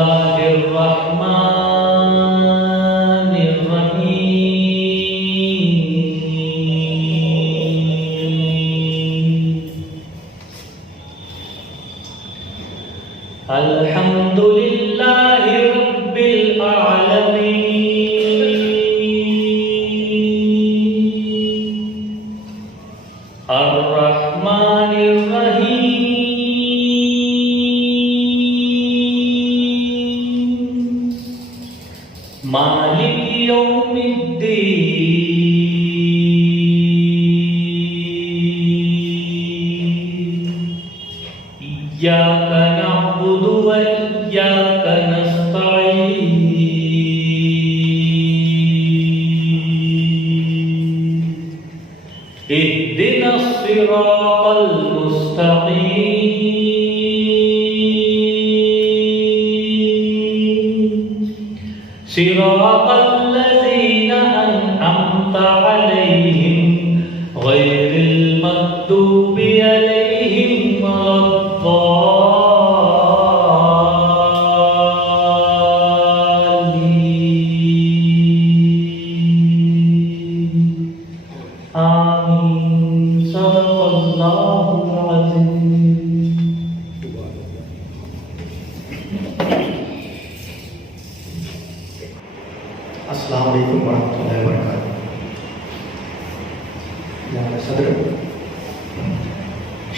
اللہ الرحمن الرحیم الحمد للہ رب العالمین الرحمن الرحیم مالک یوم الدین ایاک نعبد و ایاک نستعین اهدنا الصراط المستقیم صراط الذين أنعمت عليهم غير المغضوب عليهم ولا الضالين آمين صدق الله العظيم. السلام علیکم ورحمۃ اللہ وبرکاتہ. جناب صدر،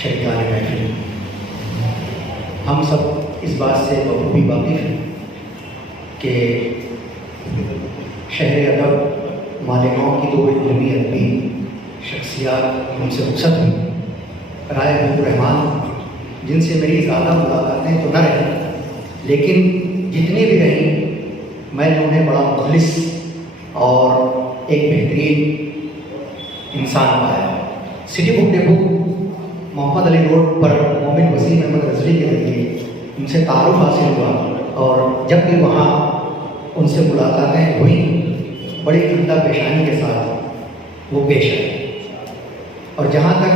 شریکان محفل، ہم سب اس بات سے بخوبی واقف ہیں کہ شہر ادب مالیگاؤں کی دو علمی ادبی شخصیات ہم سے رخصت ہوئی. رائے محبوب الرحمان جن سے میری زیادہ ملاقاتیں تو نہ رہیں، لیکن جتنی بھی رہیں میں نے انہیں بڑا مخلص اور ایک بہترین انسان پایا. سٹی بک ڈپو محمد علی روڈ پر مومن وسیم احمد رضوی کے ذریعے ان سے تعارف حاصل ہوا، اور جب بھی وہاں ان سے ملاقاتیں ہوئیں بڑی ٹھنڈا پیشانی کے ساتھ وہ پیش آئے. اور جہاں تک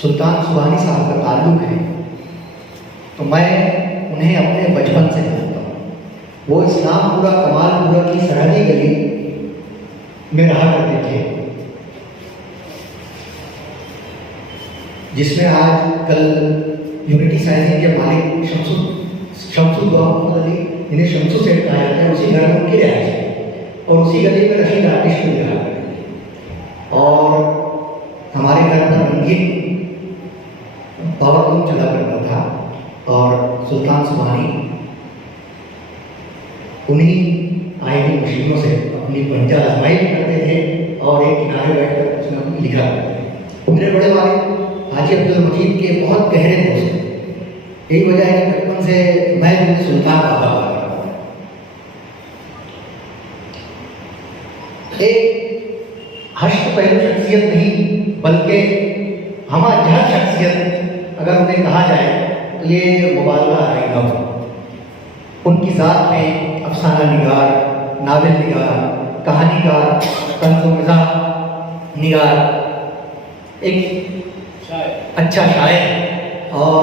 سلطان سبحانی صاحب کا تعلق ہے تو میں انہیں اپنے بچپن سے جانتا ہوں. وہ اسلام پورا کمال پورا کی سرحدی گلی میں رہا کرتے تھے، جس میں آج کل یونٹی سائنس کے مالک شمس الدعا محمد علی جنہیں شمسو سے کہا جاتا ہے، اسی گھر میں ان کی رہائش ہے. اور اسی گلی میں رشید آرٹسٹ بھی رہا کرتے تھے. اور ہمارے گھر پر رنگین پاور لوم چلا کرتا تھا، اور سلطان سبحانی انہیں آئینی مشینوں سے اپنی پنجہ آزمائی کرتے تھے اور ایک کنارے بیٹھ کر اس میں لکھا کرتے تھے. میرے بڑے والد حاجی عبدالمجید کے بہت گہرے دوست ہیں. یہی وجہ ہے کہ بچپن سے میں سلطان کا بابا کرتا ہوں. ایک حشر پہلو شخصیت نہیں بلکہ ہمہ جہت شخصیت اگر انہیں کہا جائے تو یہ مبالغہ ہے گا. ان کی ذات میں افسانہ نگار، ناول نگار، کہانی کار، طنز و مزاح نگار، ایک اچھا شاعر اور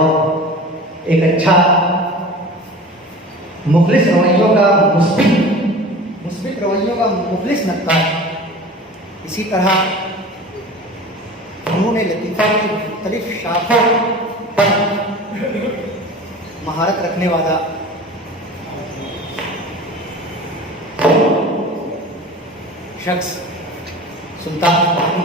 ایک اچھا مخلص رویوں کا مثبت رویوں کا مخلص نقاش. اسی طرح انہوں نے لطیفہ کی مختلف شاخوں پر مہارت رکھنے والا شخص سلطان سبحانی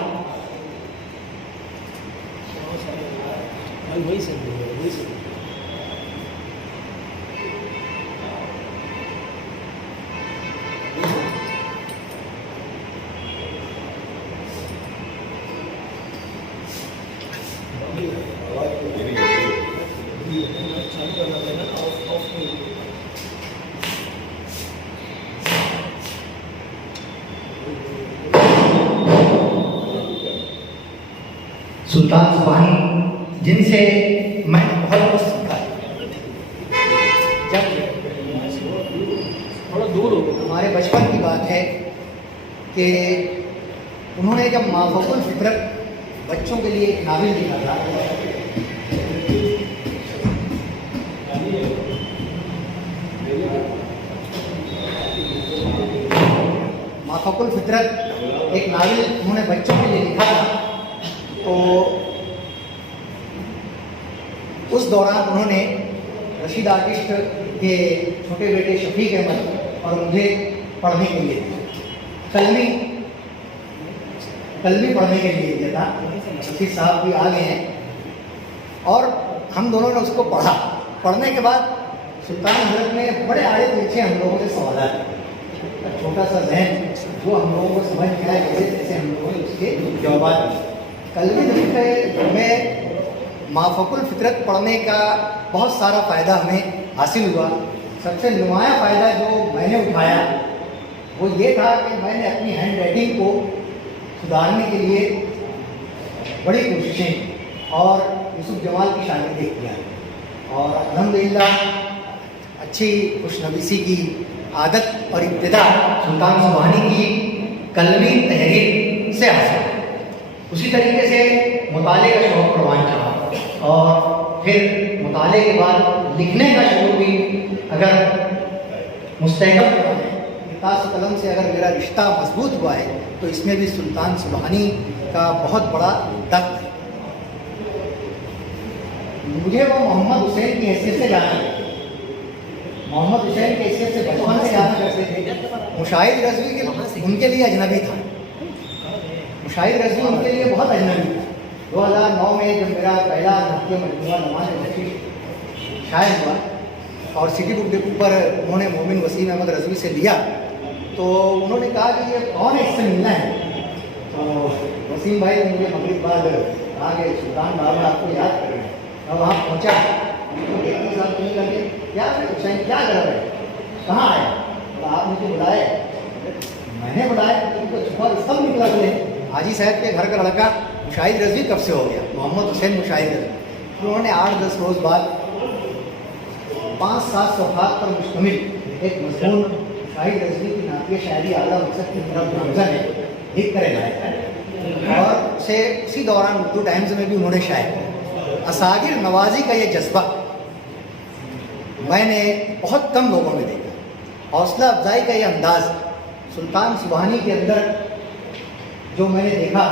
سلطان سبحانی جن سے میں نے بہت کچھ سیکھا ہے. جب تھوڑا دور ہو ہمارے بچپن کی بات ہے کہ انہوں نے جب مافوق الفطرت بچوں کے لیے ایک ناول لکھا تھا، माफ़कुल फितरत एक नावल उन्होंने बच्चों के लिए लिखा था। तो उस दौरान उन्होंने रशीद आर्टिस्ट के छोटे बेटे शफीक अहमद और मुझे पढ़ने के लिए कलमी पढ़ने के लिए दिया था। रशीद साहब भी आ गए हैं और हम दोनों ने उसको पढ़ा। पढ़ने के बाद सुल्तान हजरत ने बड़े आड़े पीछे हम लोगों से सवाल है, छोटा सा जहन वो हम लोगों को समझ में आया जैसे जैसे हम लोगों ने उसके जवाब दिए। कलमी में माफ़कुल फितरत पढ़ने का बहुत सारा फ़ायदा हमें हासिल हुआ। सबसे नुमाया फ़ायदा जो मैंने उठाया वो ये था कि मैंने अपनी हैंड राइटिंग को सुधारने के लिए बड़ी कोशिशें और यूसुफ जमाल की शागिर्दी किया और अल्हम्दुलिल्लाह अच्छी खुशनबीसी की आदत और इब्तिदा सुल्तान सुबहानी की कलमी तहरीर से हासिल। उसी तरीके से मुताले का शौक़ परवान चढ़ा और फिर मुताले के बाद लिखने का शौक़ भी अगर मुस्तहकम ताश कलम से अगर मेरा रिश्ता मजबूत हुआ है तो इसमें भी सुल्तान सुबहानी का बहुत बड़ा दख्त है। मुझे वो मोहम्मद हुसैन की हैसियत से जाना है, मोहम्मद हुसैन की हैसियत से बचपन से जाना करते थे। मुशाहिद रज़वी के उनके लिए अजनबी था, मुशाहिद रज़वी उनके लिए बहुत अजनबी था। 2009 में जब मेरा पहला नक्तिया मजमूआ नमाज़ शायर हुआ और सिटी बुक डिपो पर उन्होंने मोमिन वसीम अहमद रज़वी से लिया तो उन्होंने कहा कि ये कौन है, इससे मिलना है। तो वसीम भाई ने मुझे मगरिब बाद कहा कि सुल्तान बाबा आपको याद कर रहे हैं। और वहाँ पहुँचा तो देखने साहब नहीं करके क्या हुसैन क्या कर रहे हैं, कहाँ आए? तो आप मुझे बुलाए, मैंने बुलाया उनको छुपा सब निकला बोले हाजी साहब के घर का लड़का मुशाहिद रज़वी कब से हो गया, मोहम्मद हुसैन मुशाहिद रज़वी। उन्होंने 8-10 रोज़ बाद 5-7 सफ़हात पर मुश्तमिल एक मज़मून शाहिद रज़वी की नातिया शायरी आला मकसद की तरफ नामज़द है लिख कर लाया और से उसी दौरान उर्दू टाइम्स में भी उन्होंने शायद असागिर नवाजी का ये जज्बा मैंने बहुत कम लोगों में देखा। हौसला अफजाई का ये अंदाज़ सुल्तान सुबहानी के अंदर जो मैंने देखा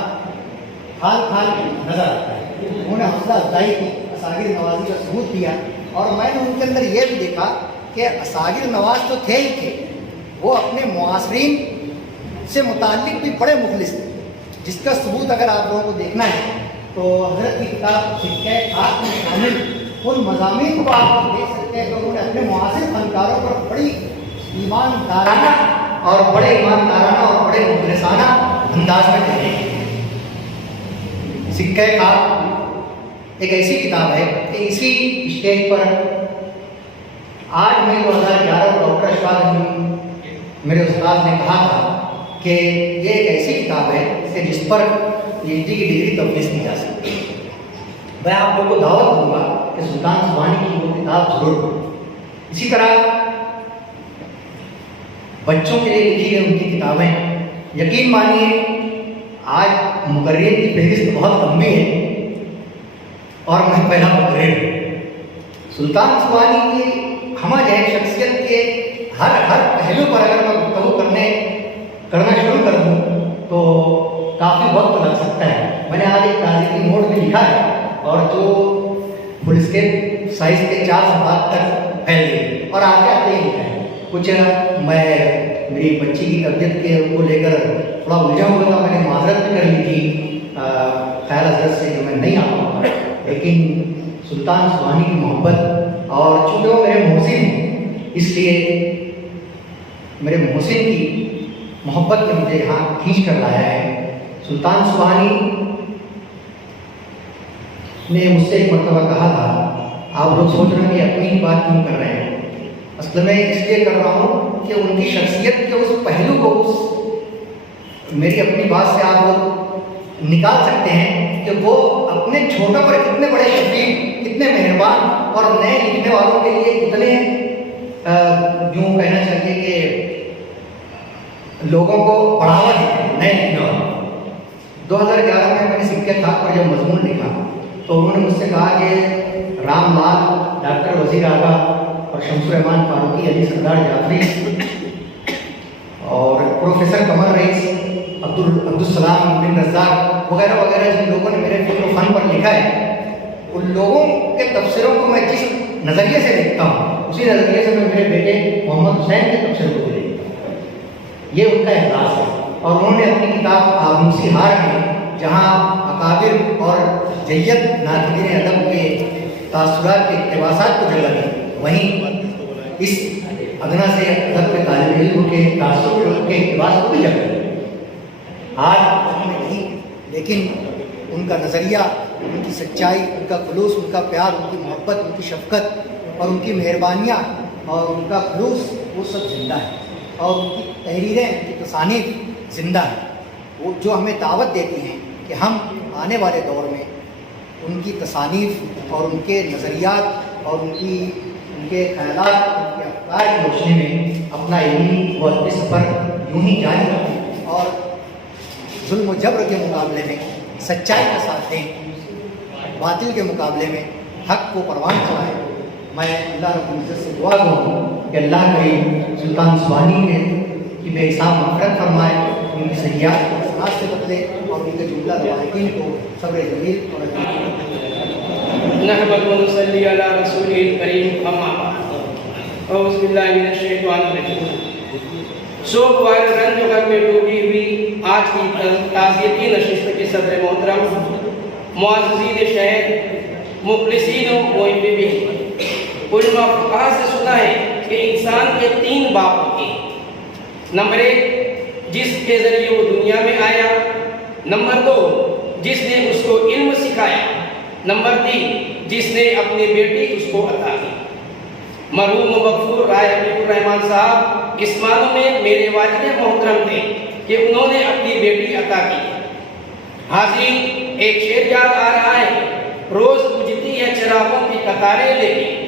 हाल नज़र आता है। उन्होंने हौसला अफजाई की, असागिर नवाजी का सबूत दिया और मैंने उनके अंदर ये भी देखा कि असागिर नवाज तो थे ही थे, वो अपने मुआसरीन से मुताल्लिक भी बड़े मुखलिस थे, जिसका सबूत अगर आप लोगों को देखना है तो हज़रत की किताब सिक्के खाक में शामिल उन मज़ामीन को आप देख सकते हैं। तो उन्होंने अपने मुआसिर फनकारों पर बड़ी ईमानदाराना और बड़े मुखलिसाना अंदाज में लिखे। सिक्के खाक एक ऐसी किताब है कि इसी स्टेज पर 8 मई 2011 डॉक्टर अशफाक मेरे उस्ताद ने कहा था कि ये एक ऐसी किताब है कि जिस पर पीएचडी की डिग्री तफवीज़ की जा सकती है। मैं आप लोगों को दावत दूंगा कि सुल्तान सुबहानी की वो किताब जरूर पढ़ें। इसी तरह बच्चों के लिए लिखी गई उनकी किताबें, यकीन मानिए आज मुकर्रिर की फहरिस्त बहुत लंबी है और मैं पहला मुकर्रिर। सुल्तान सुबहानी की हम जैन शख्सियत के हर पहलू पर अगर मैं गुफ्तगू करना शुरू कर दूँ तो काफ़ी वक्त लग सकता है। मैंने आज एक ताज़गी नोट भी लिखा है और जो फुल स्केप साइज के 4 सफ़हात तक फैल गई और आगे आते ही लिखा है। कुछ मैं मेरी बच्ची की तबीयत के को लेकर थोड़ा उलझा हुआ था, मैंने माजरत भी कर ली थी ख़ैर हज़रत से कि मैं नहीं आ पाऊँगा, लेकिन सुल्तान सुबहानी की मोहब्बत और चूँकि वो मेरे मोहसिन इसलिए मेरे मोहसिन की मोहब्बत ने मुझे यहाँ खींच कर लाया है। सुल्तान सुबहानी ने मुझसे एक मरतबा कहा था, आप लोग सोच रहे हैं कि अपनी ही बात क्यों कर रहे हैं, असल में इसलिए कर रहा हूँ कि उनकी शख्सियत के उस पहलू को मेरी अपनी बात से आप लोग निकाल सकते हैं कि वो अपने छोटों पर कितने बड़े शफीक, कितने मेहरबान और नए लिखने वालों के लिए कितने यूँ कहना चाहिए कि लोगों को बढ़ावा देते हैं नए लिखने वालों। 2011 में मैंने सिक्के खाक पर जब मजमून लिखा तो उन्होंने मुझसे कहा कि रामलाल, डॉक्टर वजीर आगा और शमसुर रहमान फारूकी, अली सरदार जाफरी اور پروفیسر قمر رئیس، عبدالسلام بن رزاق وغیرہ وغیرہ جن لوگوں نے میرے فکر و فن پر لکھا ہے، ان لوگوں کے تبصروں کو میں جس نظریے سے دیکھتا ہوں اسی نظریے سے میں میرے بیٹے محمد حسین کے تبصرے کو بھی دیکھتا ہوں۔ یہ ان کا احساس ہے، اور انہوں نے اپنی کتاب آموسی ہار میں جہاں اکابر اور جید ناقدین ادب کے تاثرات کے اقتباسات کو جگہ دی، وہیں اس ادنا سے ادب کے طالب علم کے تاثر کے اقتباس کو بھی جگہ دی۔ آج ہم نہیں، لیکن ان کا نظریہ، ان کی سچائی، ان کا خلوص، ان کا پیار، ان کی محبت، ان کی شفقت اور ان کی مہربانیاں اور ان کا خلوص وہ سب زندہ ہے، اور ان کی تحریریں، ان کی تصانیف زندہ ہیں، وہ جو ہمیں دعوت دیتی ہیں کہ ہم آنے والے دور میں ان کی تصانیف اور ان کے نظریات اور ان کے خیالات، ان کے افکار کی روشنی میں اپنا علمی و ادبی سفر یوں ہی جاری رکھیں اور ظلم و جبر کے مقابلے میں سچائی کا ساتھ دیں، باطل کے مقابلے میں حق کو پروان چڑھائیں۔ میں اللہ رب العزت سے دعا کروں کہ اللہ کریم سلطان سبحانی کی بے حساب مغفرت فرمائے، ان کی سیاحت کو حسنات سے بدلے اور ان کے جملہ روایتین کو صبر جمیل اور نحمد و نصلی علی رسول کریم، اما بعد، اعوذ باللہ من الشیطان الرجیم۔ سوگ وار رنج غم میں ڈوبی ہوئی آج کی تعزیتی نشست کے صدر محترم، معززین شہر، مخلصین و محبین، علماء فقہا سے سنا ہے کہ انسان کے 3 باپ ہوتے ہیں۔ نمبر 1 جس کے ذریعے وہ دنیا میں آیا، نمبر 2 جس نے اس کو علم سکھایا، نمبر 3 جس نے اپنی بیٹی اس کو عطا کی۔ مرحوم مغفور رائے حبیب الرحمان صاحب اس معنوں میں میرے والد محترم تھے کہ انہوں نے اپنی بیٹی عطا کی۔ حاضرین، ایک شعر یاد آ رہا ہے، روز بجھتی ہے چراغوں کی قطاریں، لیکن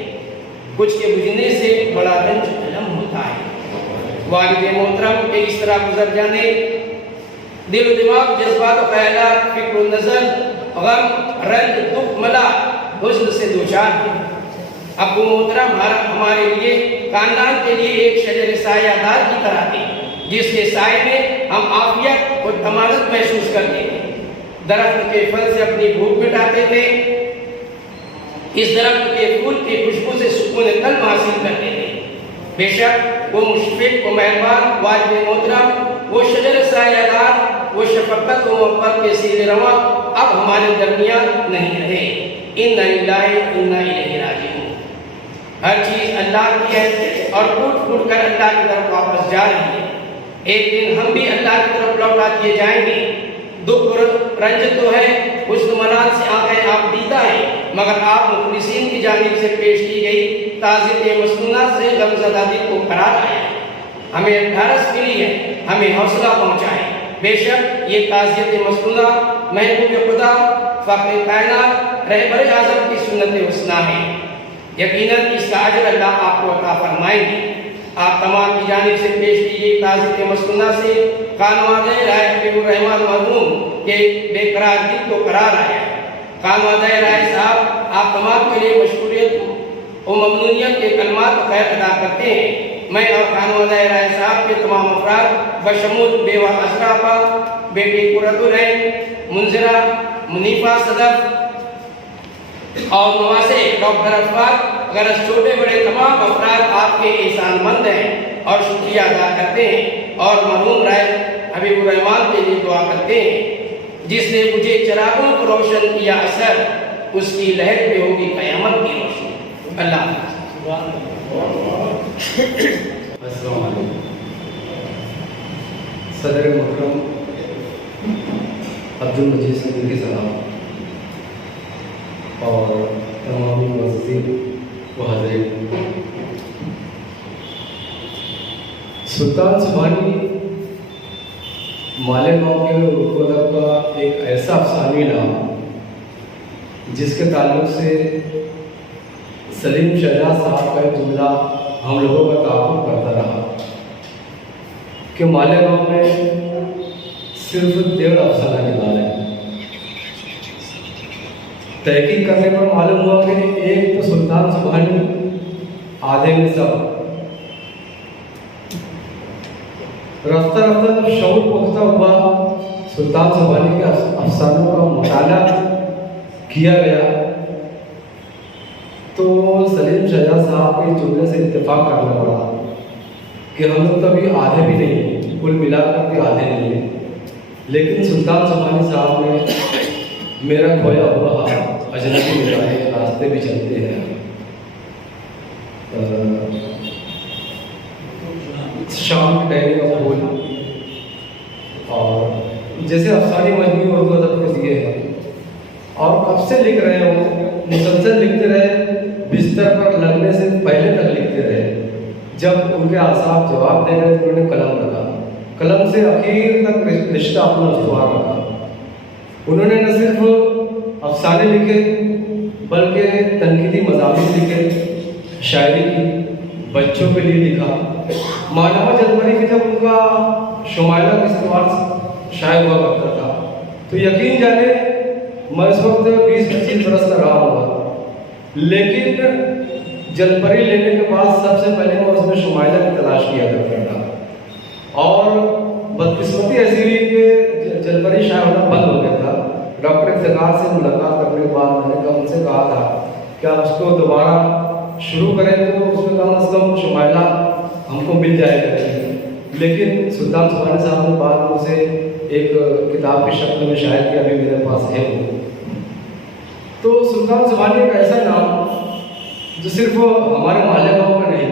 کچھ کے بجھنے سے بڑا رنج علم ہوتا ہے۔ والد محترم کے اس طرح گزر جانے دل و دماغ، جذبات و خیالات، فکر و نظر، غم، رنج، دکھ، ملا، حزن سے دوچار ہے۔ ابو محترم ہمارے لیے، خاندان کے لیے ایک شجر سایہ دار کی طرح تھے، جس کے سائے میں ہم عافیت اور ضمانت محسوس کرتے تھے۔ درخت کے پھل سے اپنی بھوک مٹاتے تھے، اس درخت کے پھول کی خوشبو سے سکون قلب حاصل کرتے تھے۔ بے شک وہ مشفق و مہربان والد محترم، وہ شجر سایہ دار، وہ شفقت و محبت کے سیل رواں اب ہمارے درمیان نہیں رہے۔ انا للہ و انا الیہ راجعون۔ ہر چیز اللہ کی ہے اور ٹوٹ پھوٹ کر اللہ کی طرف واپس جا رہی ہے۔ ایک دن ہم بھی اللہ کی طرف لوٹا دیے جائیں گے۔ دکھ اور رنج تو ہے، حسن منال سے آنکھیں آپ دیدہ ہیں، مگر آپ مخلصین کی جانب سے پیش کی گئی تعزیت مسنونہ سے غمزدہ دل کو قرار آیا ہے، ہمیں ڈھارس ملی ہے، ہمیں حوصلہ پہنچا ہے۔ بے شک یہ تعزیت مسنونہ محبوب خدا، فخر کائنات، رہبر اعظم کی سنت حسنہ ہے۔ یقیناً اس کا اجر اللہ آپ کو عطا فرمائیں گے۔ آپ تمام کی جانب سے پیش کی گئی تعزیت مسنونہ سے خانوادہ رائے حبیب الرحمان مرحوم کے بے قرار دل کو قرار آیا ہے۔ خانوادہ رائے صاحب آپ تمام کے لیے مشکوریت و ممنونیت کے کلمات خیر ادا کرتے ہیں۔ میں اور خانوادہ رائے صاحب کے تمام افراد بشمول بیوہ اشرافہ، بیٹی قرۃ العین، منذرہ، منیفہ صدف اور نواسے ڈاکٹر افراد غرض چھوٹے بڑے تمام افراد آپ کے احسان مند ہیں اور شکریہ ادا کرتے ہیں، اور مرحوم رائے حبیب الرحمان کے لیے دعا کرتے ہیں۔ جس نے مجھے چراغوں کو روشن کیا اثر، اس کی لہر پہ ہوگی قیامت کی روشنی۔ اللہ السلام علیکم۔ صدر محترم عبدالمجید صدیقی صاحب اور تمام معززین و حاضرین، سلطان سبحانی مالیگاؤں کے اردو ادب کا ایک ایسا افسانوی نام جس کے تعلق سے سلیم شہزاد صاحب کا ایک جملہ ہم لوگوں کا تعاقب کرتا رہا کہ مالیگاؤں میں صرف 1.5 افسانہ نکال ہے۔ تحقیق کرنے پر معلوم ہوا کہ ایک تو سلطان سبحانی، آدھے میں سب، रफ्ता रफ्ता जब शौक पुख्ता हुआ, सुल्तान ज़ुबानी के अफसानों का मुताला किया गया, तो सलीम शहजाद साहब के जुमले से इत्तेफाक करना पड़ा कि हम लोग कभी आधे भी नहीं हैं, कुल मिलाकर भी आधे नहीं हैं, लेकिन सुल्तान ज़ुबानी साहब ने मेरा खोया हुआ अजनबी निगाहे रास्ते भी चलते हैं, शाम के डायरी का फूल, और जैसे अफसानी मजमू उर्दू अदब के दिए हैं, और कब से लिख रहे हो, मुसलसल लिखते रहे, बिस्तर पर लगने से पहले तक लिखते रहे। जब उनके आसाब जवाब दे रहे तो उन्होंने कलम रखा, कलम से आखिर तक रिश्ता अपना अस्तवार रखा। उन्होंने न सिर्फ अफसाने लिखे बल्कि तनकीदी मज़ामिन लिखे, शायरी की, बच्चों के लिए लिखा। मानवा जलपरी के जब उनका शुमाइला किस्तवार शायद हुआ करता था, तो यकीन जाने मैं इस वक्त 20-25 बरस का रहा होगा, लेकिन जलपरी लेने के बाद सबसे पहले मैं उसमें शुमाइला की तलाश किया करता था, और बदकिस्मती ऐसी हुई कि जलपरी शायद होना बंद हो गया था। डॉक्टर इफ्तिखार से मुलाकात करने के बाद मैंने उनसे कहा था कि आप उसको दोबारा शुरू करें तो उसमें कम अज़ कम शुमाइला हमको मिल जाएगा। लेकिन सुल्तान ज़ुबानी साहब ने बाद में उसे एक किताब की शक्ल में शायद कि अभी मेरे पास है वो। तो सुल्तान ज़ुबानी एक ऐसा नाम जो सिर्फ हमारे मालेगांव का नहीं,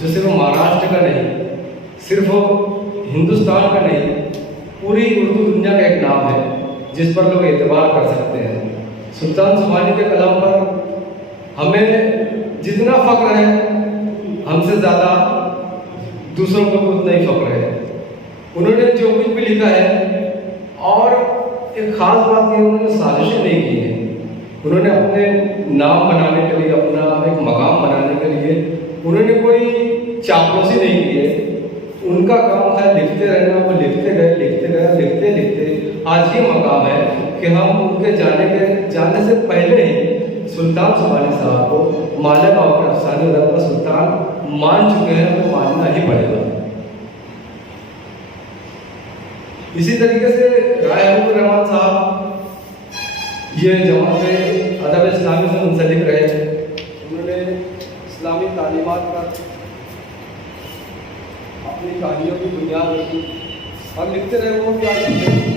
जो सिर्फ महाराष्ट्र का नहीं, सिर्फ हिंदुस्तान का नहीं, पूरी उर्दू दुनिया का एक नाम है जिस पर लोग एतबार कर सकते हैं। सुल्तान ज़ुबानी के कलम पर हमें जितना फ़ख्र है, हमसे ज़्यादा दूसरों को भी उतना ही फ़ख्र है। उन्होंने जो कुछ भी लिखा है, और एक ख़ास बात ये, उन्होंने साजिशें नहीं की हैं। उन्होंने अपने नाम बनाने के लिए, अपना एक मकाम बनाने के लिए उन्होंने कोई चापलूसी नहीं की है। उनका काम था लिखते रहना, वो लिखते गए, लिखते गए, लिखते लिखते आज ये मकाम है कि हम उनके जाने से पहले ही सुल्तान ज़ुबानी साहब को मालेगांव के अफसाने अदब का सुल्तान मान चुके हैं, तो मानना ही पड़ेगा। इसी तरीके से राय रहमान साहब ये जमात अदब इस्लामी से मुंसलिक रहे। उन्होंने इस्लामी तालीमात पर अपनी कहानियों की बुनियाद रखी और लिखते रहे। वो क्या करते हैं,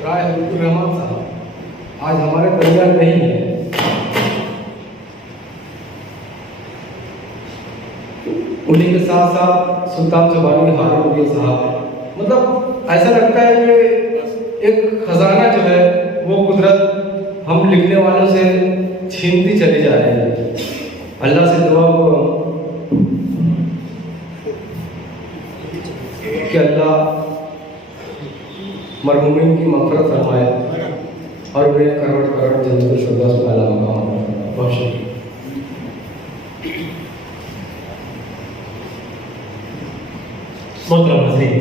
राय रहमान साहब आज हमारे दरमियान नहीं है। उन्हीं के साथ साथ सुल्तान ज़ुबानी हारून साहब, मतलब ऐसा लगता है कि एक खजाना जो है वो कुदरत हम लिखने वालों से छीनती चली जा रही है। अल्लाह से दुआ को कि अल्लाह मरहूमिन की मग़फ़िरत फरमाए और उन्हें करोड़ करोड़ जन्नत शुरदा से आला मकाम अता। बहुत शुक्रिया। मोहतरम नाज़रीन,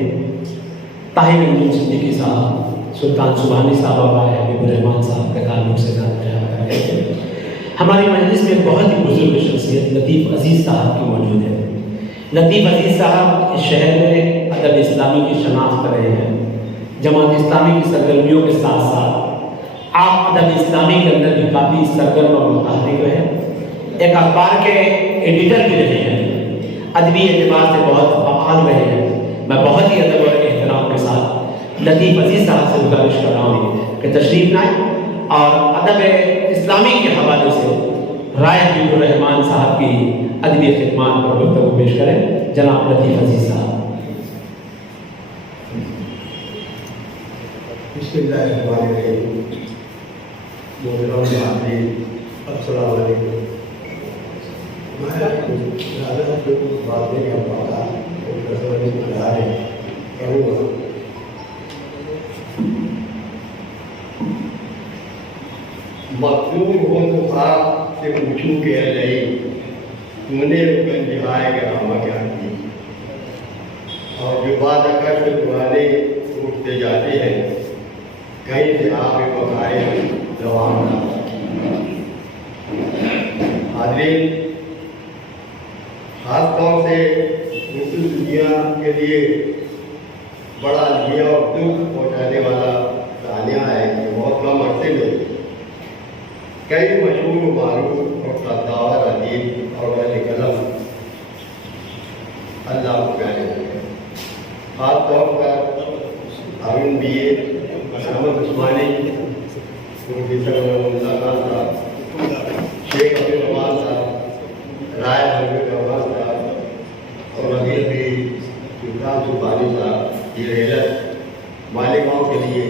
ताहिर अमीन सिद्दीकी साहब सुल्तान ज़ुबानी साहब और राय हबीबुर रहमान साहब के ताल्लुक़ से ज़्यादा कर रहे थे। हमारी मजलिस में बहुत ही बुजुर्ग शख्सियत लतीफ़ अज़ीज़ साहब की मौजूद है। लतीफ़ अज़ीज़ साहब इस शहर में अदब इस्लामी की शनाख्त कर रहे हैं। जमात इस्लामी की सरगर्मियों के साथ साथ आप अदब इस्लामी के अंदर भी काफ़ी सरगर्म और मुतहर्रिक रहे। एक अखबार के एडिटर भी रहे हैं, अदबी एतबार से बहुत फ़आल रहे हैं। मैं बहुत ही अदब और एहतराम के साथ लतीफ़ अज़ीज़ साहब से गुजारिश कर रहा हूँ कि तशरीफ़ लाएँ और अदब इस्लामी के हवाले से राय हबीबुर रहमान साहब की अदबी खिदमात पर गुफ्तगू पेश करें। जनाब लतीफ़ अज़ीज़ साहब। बिस्मिल्लाहिर्रहमानिर्रहीम। السلام علیکم. میں زیادہ بات نہیں کر پاتا کروں گا. مخدوم ہو تو آپ سے پوچھوں کہ نہیں تو نے رکن جہائے کہ ہم کیا کی. اور جو بات اگر سے دعانے اٹھتے جاتے ہیں کہیں سے آپ بخائے جوان نہ. حاضرین، خاص طور سے اردو دنیا کے لیے بڑا المیہ اور دکھ پہنچانے والا کہانیاں ہے کہ بہت کم عرصے میں کئی مشہور و معروف اور ستاور ادیب اور اہل قلم اللہ کو پیارے ہوئے. خاص طور پر Haroon B A, Muhammad Usmani, professor Muhammad Allah Khan Sahib, Sheikh Abdul Rahman صاحب، رائے محمد رحمان صاحب اور ابھی بھی سلطان سبحانی صاحب یہ رحلت مالیگاؤں کے لیے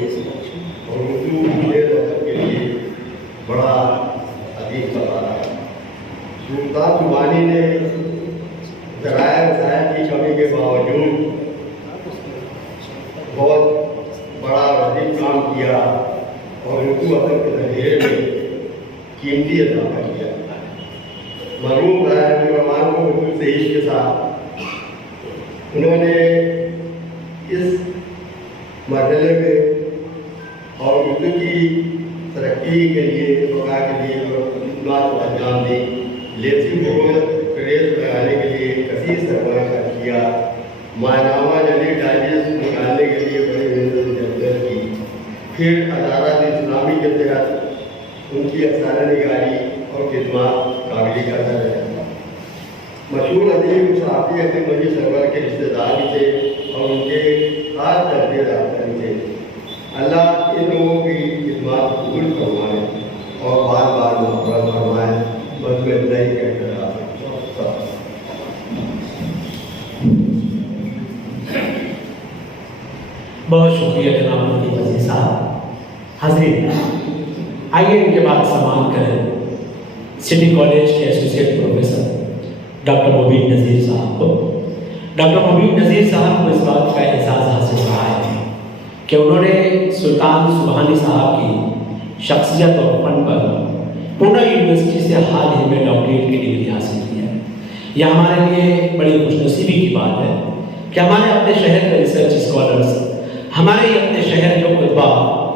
اور اردو شعر و ادب کے لیے بڑا عظیم سفر ہے. سلطان سبحانی نے ذرائع وسائل کی کمی کے باوجود بہت بڑا عظیم کام کیا اور اردو ادب کے ذخیرے میں قیمتی اضافہ کیا. مرحوم رائے الرحمان کو اردو سے عشق کے ساتھ انہوں نے اس مرحلے میں اور اردو کی ترقی کے لیے بقا کے لیے خدمات کو انجام دی. لیسی کو پریس لگانے کے لیے کثیر سرمایہ خرچ کیا. ماہنامہ جدید ڈائجسٹ نکالنے کے لیے بڑی محنت کی. پھر ادارات اسلامی کے تحت ان کی افسانہ نگاری اور خدمات قابل قدر ہے. مشہور ادیب صحافی احمد مجید سرور کے رشتہ دار بھی تھے اور ان کے خاص درجے دار تھے. اللہ ان لوگوں کی خدمات قبول فرمائے اور بار بار مغفرت فرمائے. بس میں اتنا ہی کہہ کر رہا. بہت شکریہ جناب مفتی وزیر صاحب. حاضرین، آئیے ان کے بعد سماعت کریں سٹی کالج کے ایسوسیٹ پروفیسر ڈاکٹر مبین نذیر صاحب کو. ڈاکٹر مبین نذیر صاحب کو اس بات کا اعزاز حاصل رہا ہے کہ انہوں نے سلطان سبحانی صاحب کی شخصیت اور فن پر پونا یونیورسٹی سے حال ہی میں ڈاکٹریٹ کی ڈگری حاصل کی ہے. یہ ہمارے لیے بڑی خوش نصیبی کی بات ہے کہ ہمارے اپنے شہر کے ریسرچ اسکالرس ہمارے ہی اپنے شہر کے خطبہ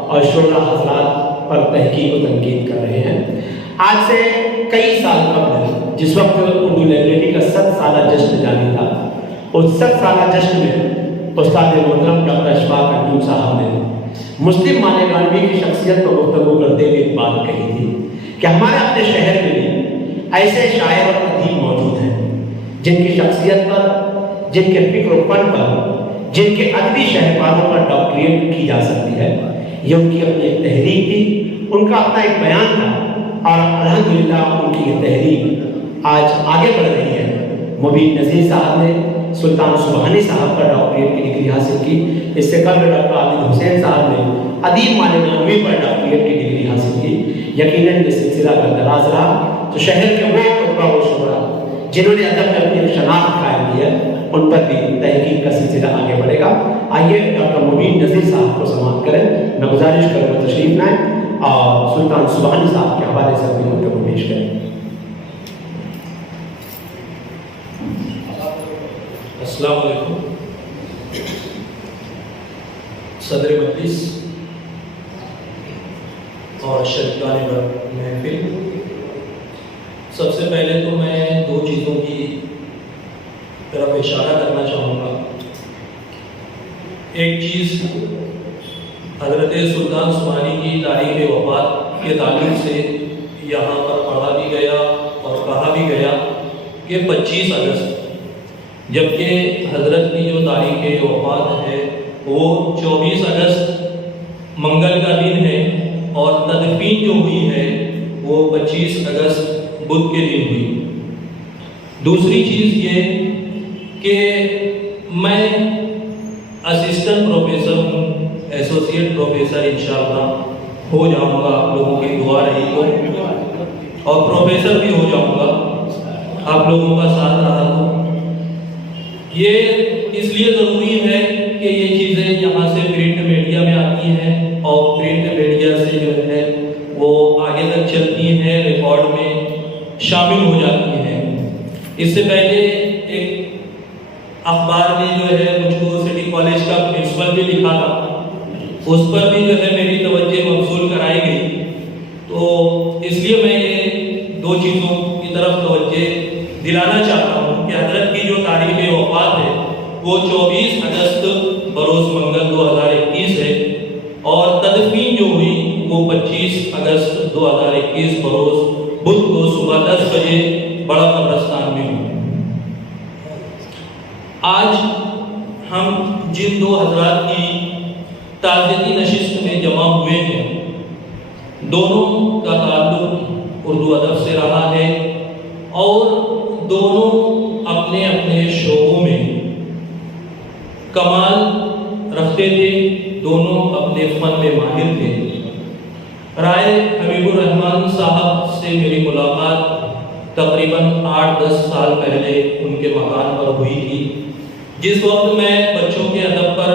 اور شعراء حضرات پر تحقیق و تنقید کر رہے ہیں. آج سے کئی سال قبل جس وقت اردو لائبریری کا 100 سالہ جشن جاری تھا، اس 100 سالہ جشن میں استاد محترم ڈاکٹر اشفاق انجم صاحب نے مسلم مالیگاؤں کی شخصیت پر گفتگو کرتے ہوئے ایک بات کہی تھی کہ ہمارے اپنے شہر میں بھی ایسے شاعر اور ادیب موجود ہیں جن کی شخصیت پر، جن کے فکر و فن پر، جن کے ادبی شہپاروں پر ڈاکٹریٹ کی جا سکتی ہے. یہ ان کی اپنی ایک تحریک تھی، ان کا اپنا ایک بیان تھا اور الحمدللہ ان کی یہ تحریک آج آگے بڑھ رہی ہے. مبین نذیر صاحب نے سلطان سبحانی صاحب کا ڈاکٹریٹ کی ڈگری حاصل کی. اس سے قبل ڈاکٹر عابد حسین صاحب نے ادیب مالیگاؤں پر ڈاکٹریٹ کی ڈگری حاصل کی. یقیناً یہ سلسلہ دراز رہا تو شہر کے وہ خطبہ و شعراء جنہوں نے ادب میں اپنی شناخت قائم کی ہے ان پر بھی تحقیق کا سلسلہ آگے بڑھے گا. آئیے ڈاکٹر مبین نذیر صاحب کو سماعت کریں. میں گزارش کروں گا تشریف لائیں اور سلطان سبحانی صاحب کے حوالے سے اپنی گفتگو پیش کریں. السلام علیکم. صدر مجلس اور شرکان محفل، سب سے پہلے تو میں 2 چیزوں کی طرف اشارہ کرنا چاہوں گا. ایک چیز حضرت سلطان سبحانی کی تاریخ وفات کے تعلق سے یہاں پر پڑھا بھی گیا اور کہا بھی گیا کہ 25 اگست، جبکہ حضرت کی جو تاریخ وفات ہے وہ 24 اگست منگل کا دن ہے اور تدفین جو ہوئی ہے وہ 25 اگست بدھ کے دن ہوئی. دوسری چیز یہ کہ میں اسسٹنٹ پروفیسر ہوں، ایسوسیٹ پروفیسر انشاءاللہ ہو جاؤں گا. آپ لوگوں کی دعا رہی تو और प्रोफेसर भी हो जाऊंगा आप लोगों का साथ रहा तो। ये इसलिए ज़रूरी है कि ये चीज़ें यहाँ से प्रिंट मीडिया में आती हैं और प्रिंट मीडिया से जो है वो आगे तक चलती हैं, रिकॉर्ड में शामिल हो जाती हैं। इससे पहले एक अखबार ने जो है मुझको सिटी कॉलेज का प्रिंसिपल भी लिखा था, उस पर भी जो है मेरी तवज्जो मबसूल कराई गई। तो इसलिए मैं ये दो चीज़ों की तरफ तवज्जो दिलाना चाहता हूँ कि हजरत की जो तारीख वफ़ात है वो 24 अगस्त बरोज़ मंगल 2021 है और तदफीन जो हुई वो 25 अगस्त 2021 बरोज़ बुध को सुबह 10 बजे बड़ा कब्रिस्तान में हुई। आज हम जिन दो हजरात की ताज़ियती नशिस्त में जमा हुए हैं, दोनों का ताल्लुक उर्दू अदब से रहा है और दोनों अपने अपने शोबों में कमाल रखते थे, दोनों अपने फन में माहिर थे। राय हबीबुर रहमान साहब से मेरी मुलाकात तकरीबन 8-10 साल पहले उनके मकान पर हुई थी। जिस वक्त मैं बच्चों के अदब पर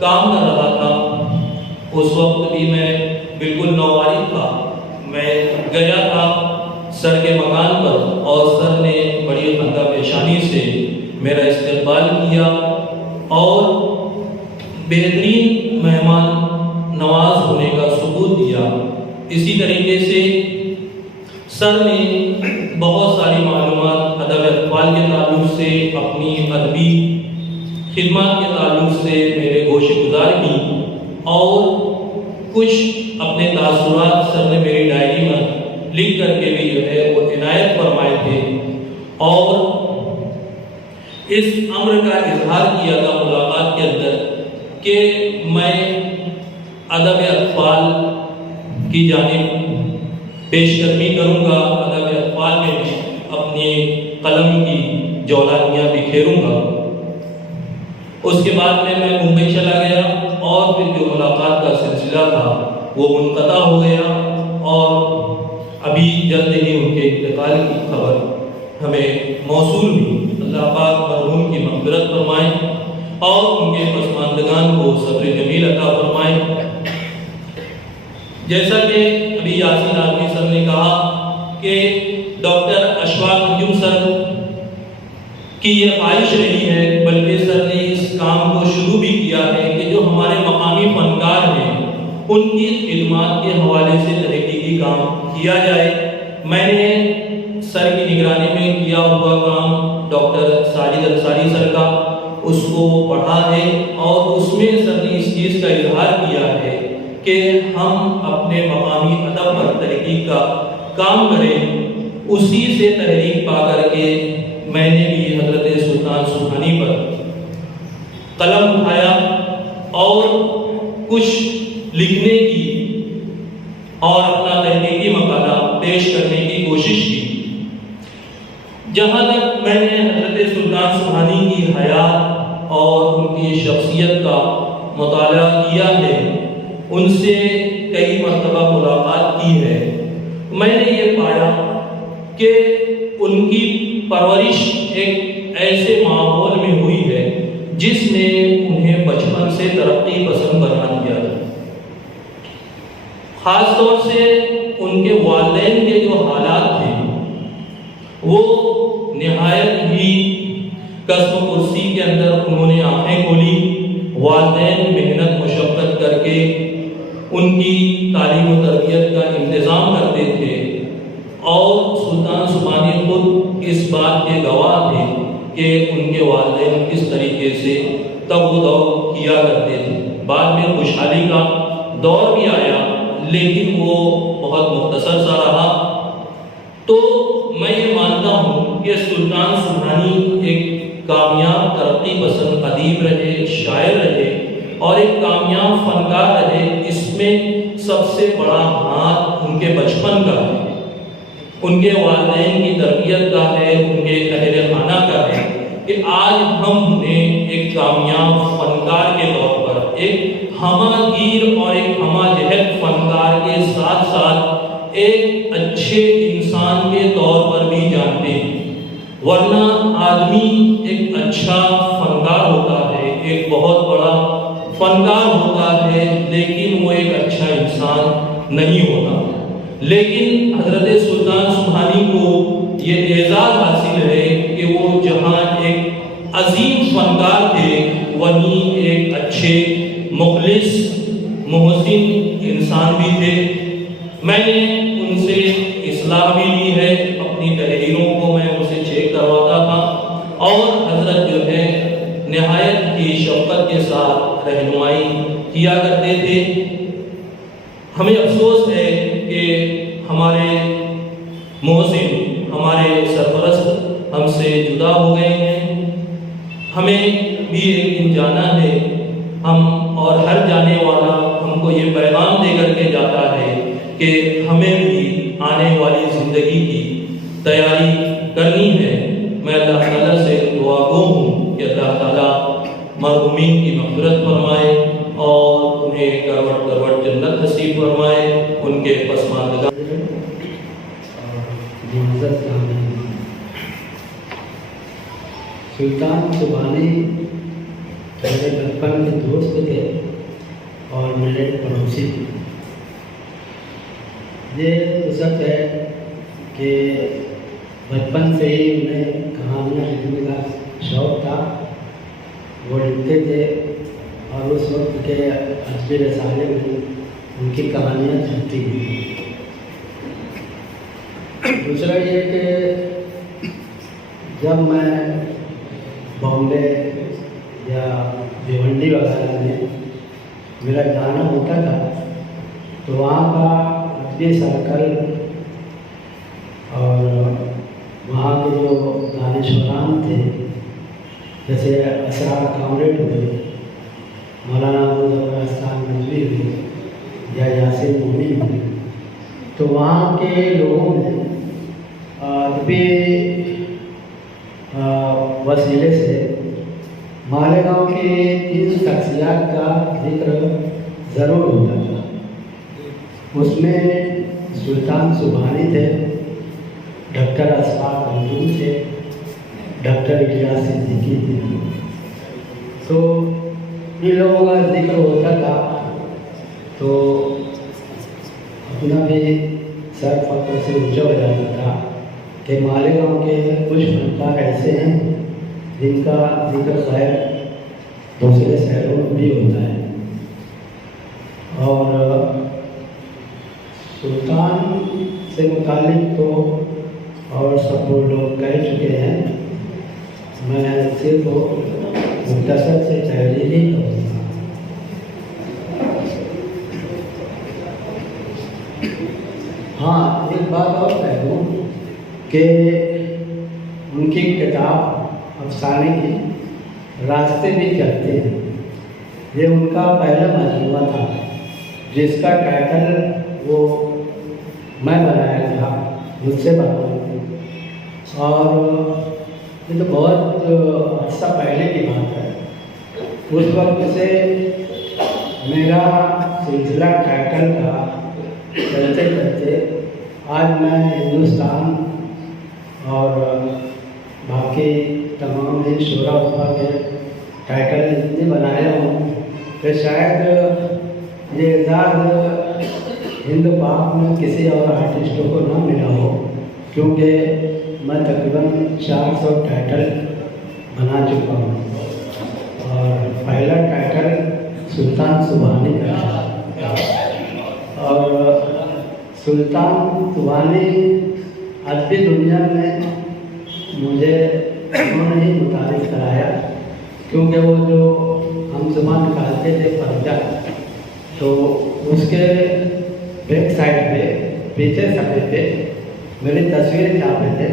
काम कर रहा था, उस वक्त भी मैं बिल्कुल नौवारिद था। मैं गया था सर के मकान पर और सर ने बड़ी खंदा पेशानी से मेरा इस्तकबाल किया और बेहतरीन मेहमान नवाज होने का सबूत दिया। इसी तरीके से सर ने बहुत सारी मालूमात अदब अक़वाल के ताल्लुक़ से, अपनी अदबी खिदमत के ताल्लुक़ से मेरे गोश गुजार की और कुछ अपने तासुरात सर ने मेरी डायरी में लिख करके भी जो है वो इनायत फरमाए थे और इस अम्र का इजहार किया था मुलाकात के अंदर कि मैं अदब अक़वाल की जानिब पेशकदमी करूँगा, अदब अक़वाल में भी अपनी कलम की जौलानियाँ बिखेरूँगा। उसके बाद में मैं मुंबई चला गया और फिर जो मुलाकात का सिलसिला था वो मुनक़ता हो गया और अभी जल्द ही उनके इंतकाल की खबर हमें मौसूल हुई। अल्लाह पाक मरहूम की मग़फ़िरत फरमाए और उनके पसमानदगान को सब्र जमील अता फरमाए। जैसा कि अभी यासीन आज़मी सर ने कहा कि डॉक्टर अशफाक अंजुम सर की ये ख्वाहिश रही है, बल्कि सर ने इस काम को शुरू भी किया है कि जो हमारे मकामी फनकार हैं उनकी खिदमत के हवाले से तहकीकी काम किया जाए। मैंने सर की निगरानी में किया हुआ काम डॉक्टर साजिद अंसारी सर का उसको पढ़ा है और उसमें सर ने इस चीज़ का इजहार किया है कि हम अपने मकामी अदब पर तहकीक का काम करें। उसी से तहरीक पा करके मैंने भी हज़रत सुल्तान सुबहानी पर कलम उठाया और कुछ लिखने की और अपना तहकीकी मकाला पेश करने की कोशिश की। जहाँ तक मैंने हज़रत सुल्तान सुबहानी की हयात और उनकी शख्सियत का मुताला किया है, उनसे कई मरतबा मुलाकात की है, मैंने ये पाया कि उनकी परवरिश एक ऐसे माहौल में हुई है जिसने उन्हें बचपन से तरक्की पसंद बना दिया था। ख़ास तौर से उनके वालिदैन के जो हालात थे वो निहायत ही कसम कुर्सी के अंदर उन्होंने आंखें खोली। वालिदैन मेहनत मशक्क़त करके उनकी तालीम व तरबियत का इंतज़ाम करते थे और सुल्तान सुबहानी खुद इस बात के गवाह थे कि उनके वालिदैन किस तरीके से तब-ओ-दौ किया करते थे। बाद में खुशहाली का दौर भी आया लेकिन वो बहुत मुख्तसर सा रहा। तो मैं ये मानता हूँ कि सुल्तान सुबहानी एक कामयाब तरक्की पसंद अदीब रहे, शायर रहे और एक कामयाब फनकार रहे। इसमें सबसे बड़ा हाथ उनके बचपन का है, उनके वालिदैन की तरबियत का है, उनके अहले खाना का है कि आज हम उन्हें एक कामयाब फनकार के तौर पर, एक हमागीर और एक हमाजहत फनकार के साथ साथ एक अच्छे इंसान के तौर पर भी जानते हैं। वरना आदमी एक अच्छा फनकार होता है, एक बहुत बड़ा फनकार होता है, लेकिन वो एक अच्छा इंसान नहीं होता। लेकिन हज़रत सुल्तान सुबहानी को ये एजाज़ हासिल है कि वो जहाँ एक अजीम फनकार थे, वहीं एक अच्छे मुखलिस मोहसिन इंसान भी थे। मैंने उनसे इस्लाह भी ली है, अपनी तहरीरों को मैं उनसे चेक करवाता था और हज़रत जो है नहायत की शफ़क़त के साथ रहनुमाई किया करते थे। हमें अफसोस है कि हमारे मोहसिन, हमारे सरपरस्त हमसे जुदा हो गए हैं। हमें भी एक दिन जाना है, हम और हर जाने वाला हमको ये पैगाम दे करके जाता है कि हमें भी आने वाली ज़िंदगी की तैयारी करनी है। मैं अल्लाह ताला से दुआ गो हूँ कि अल्लाह ताला मरहूमीन की मग़फ़िरत फरमाए और उन्हें करवट करवट जन्नत नसीब फरमाए, उनके पसमानदगा। सुल्तान सुबहानी मेरे बचपन के दोस्त थे और मेरे पड़ोसी थे। ये तो सच है कि बचपन से ही उन्हें कहानियाँ लिखने का शौक़ था। वो लिखते थे और उस वक्त के अजबी रसाले में उनकी कहानियाँ छपती थी। दूसरा ये कि जब मैं बॉम्बे या भिवंडी वगैरह में मेरा जाना होता था तो वहाँ का अजबी सर्कल और वहाँ के जो दानिशवरान थे, जैसे असरार कामरेड हुए, मौलाना अबू ज़फ़र अस्तान नज़वी हुए या यासिन मोनी हुए, तो वहाँ के लोगों ने अदबी वसीले से मालेगांव के 3 शख्सियात का जिक्र ज़रूर होता था। उसमें सुल्तान सुबहानी थे, डॉक्टर अशफाक अंजुम थे, डॉक्टर इलियास सिद्दीकी थे। तो इन लोगों का जिक्र होता था तो अपना भी सर फख्र से ऊँचा हो जाता था कि मालेगांव के कुछ फनकार ऐसे हैं जिनका जिक्र खैर दूसरे शहरों में भी होता है। और सुल्तान से मुतालिक तो और सब लोग कह चुके हैं, मैं सिर्फ मुख्तसर से तहरीर ही करूँगा। हाँ, एक बात और कह दूँ कि उनकी किताब अफसाने की रास्ते भी चलते हैं, ये उनका पहला मजमूआ था जिसका टाइटल वो मैं बनाया था, मुझसे बनवाया था। और ये तो बहुत अर्सा पहले की बात है। उस वक्त से मेरा सिलसिला टाइटल का चलते चलते आज मैं हिंदुस्तान और बाकी तमाम इन शोरा वफा के टाइटल इतने बनाया हूँ कि शायद ये एजाज़ हिंद पाक में किसी और आर्टिस्टों को ना मिला हो, क्योंकि मैं तकरीबन 400 टाइटल बना चुका हूँ। और पहला टाइटल सुल्तान सुबहानी का था। और सुल्तान सुबहानी अदबी दुनिया में मुझे उन्होंने ही मुतारिफ कराया, क्योंकि वो जो हम जुबान निकालते थे पर्दा, तो उसके बैक साइड पे पीछे सफ़े पे मेरी तस्वीरें छापे थे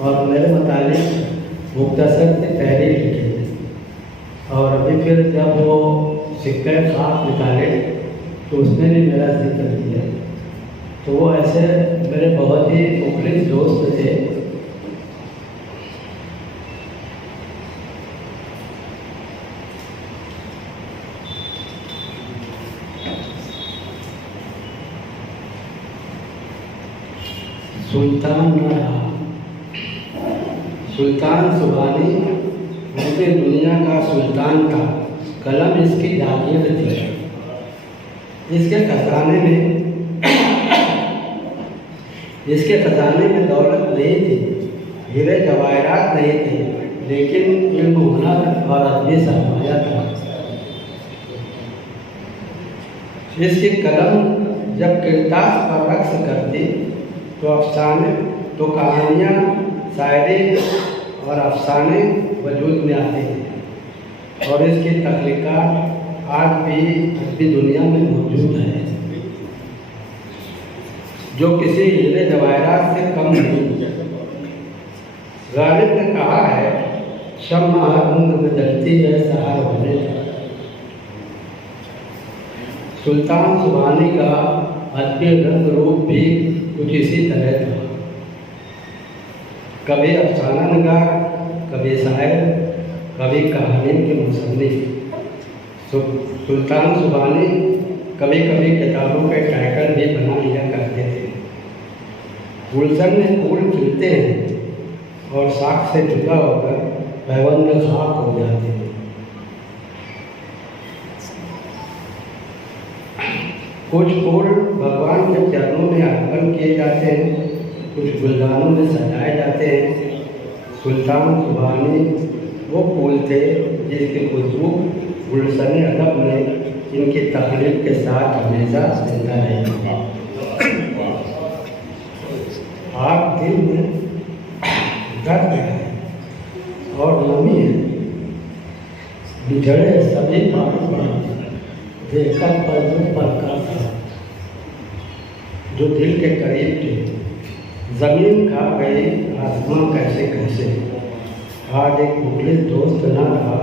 और मेरे मुतालिक मुख्तसर से तहरीर लिखे थे। और अभी फिर जब वो सिक्के खाक निकाले तो उसने भी मेरा जिक्र किया। तो वो ऐसे मेरे बहुत ही मुखलिस दोस्त थे। सुल्तान न रहा। सुल्तान सुबानी पूरी दुनिया का सुल्तान था। कलम इसकी जागीर थी। इसके खजाने में दौलत नहीं थी, हीरे जवाहरात नहीं थे, लेकिन इल्म, हुनर और अदबी सरमाया था। इसकी कलम जब किरदास पर रक्स करती तो अफसाने, तो कहानियाँ, शायरी और अफसाने वजूद में आते थे और इसकी तख्लीक़ात आज भी अदबी दुनिया में मौजूद है, जो किसी हीरे जवाहरात से कम नहीं। गालिब ने कहा है, शम्मा रंग में जलती है सहार होने तक। सुल्तान सुबानी का अदबी रंग रूप भी कुछ इसी तरह था। कभी अफसाना नगार, कभी शायर, कभी कहानी के मुसन्निफ। सुल्तान सुबानी कभी कभी किताबों के टाइटल भी बना लिया करते थे। गुलशन में फूल खिलते हैं और साख से जुदा होकर पैवन में खाक हो जाते हैं। कुछ फूल भगवान के चरणों में अर्पण किए जाते हैं, कुछ गुलदानों में सजाए जाते हैं। सुल्तान सुबानी वो फूल थे जिसकी खुशबू गुलशन अदब में इनकी तकलीफ के साथ हमेशा जिंदा रही। आप दिल में दर्द है और नमी है, बिछड़े सभी बात देखकर पर का था, जो दिल के करीब थे। जमीन खा गई आसमां कैसे कैसे। आज एक मुखलिस दोस्त ना रहा,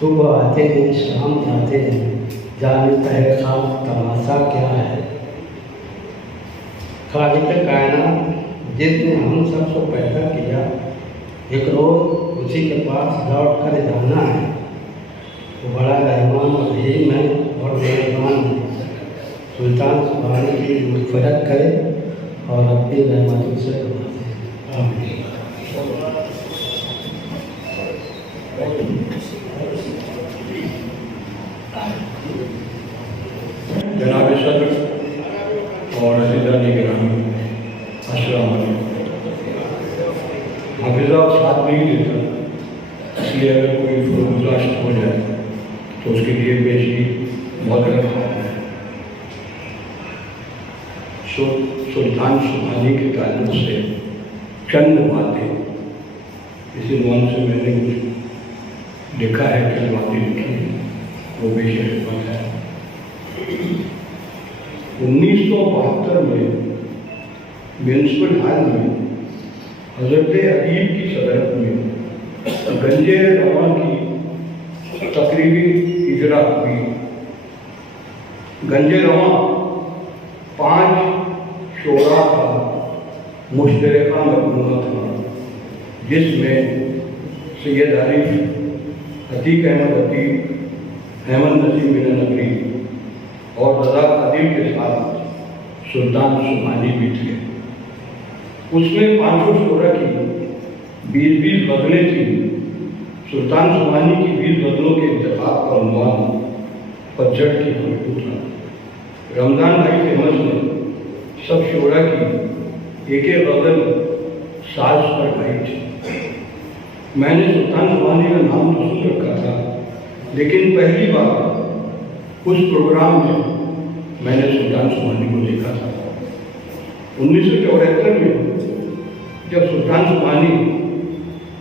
सुबह आते हैं शाम जाते हैं, जानता है खाब तमाशा क्या है। खालिक कायनात जिसने हम सबको पैदा किया, एक रोज़ उसी के पास लौट कर जाना है। वो बड़ा रहमान और रहीम है और मेहरबान है। सुल्तान सुबानी की मग़फ़िरत करे और अपनी रहमतों से नवाज़े। आमीन। जनाब सदर और अज़ीज़ान गिरामी, अस्सलाम वालेकुम। हाफिज़ा साथ नहीं देता, इसलिए अगर कोई फुर्सत हो जाए तो उसके लिए बेशी बहुत रखा है। सुल्तान सुबानी के ताल्लुक़ से चंद बातें, इसी मान से मैंने कुछ लिखा है, चंद बातें लिखी हैं, वो बेशी खिदमत है। 1972 में म्यूनसिपल हॉल में हज़रत अदीब की सदरत में गंजे रवा की तकरीबी इजरा हुई। गंजे रवा 5 शोरा का मुश्तरका मजमूआ था, जिसमें सैयद आरिफ, अतीक अहमद अतीक, अहमद नसीम बिन नकरी और रज़ा अदीब के साथ सुल्तान सुबानी भी थे। उसमें 500 शोरा की 20-20 गज़लें थी। सुल्तान सुबानी की 20 गज़लों के इंतखाब का उन्वान पतझड़ की खुशबू था। रमज़ान भाई फेमस ने सब शोरा की एक एक गज़ल साज पर गाई थी। मैंने सुल्तान सुबानी का नाम तो सुन रखा था, लेकिन पहली बार उस प्रोग्राम में मैंने सुल्तान सुबानी को देखा था। 1974 में जब सुल्तान सुबानी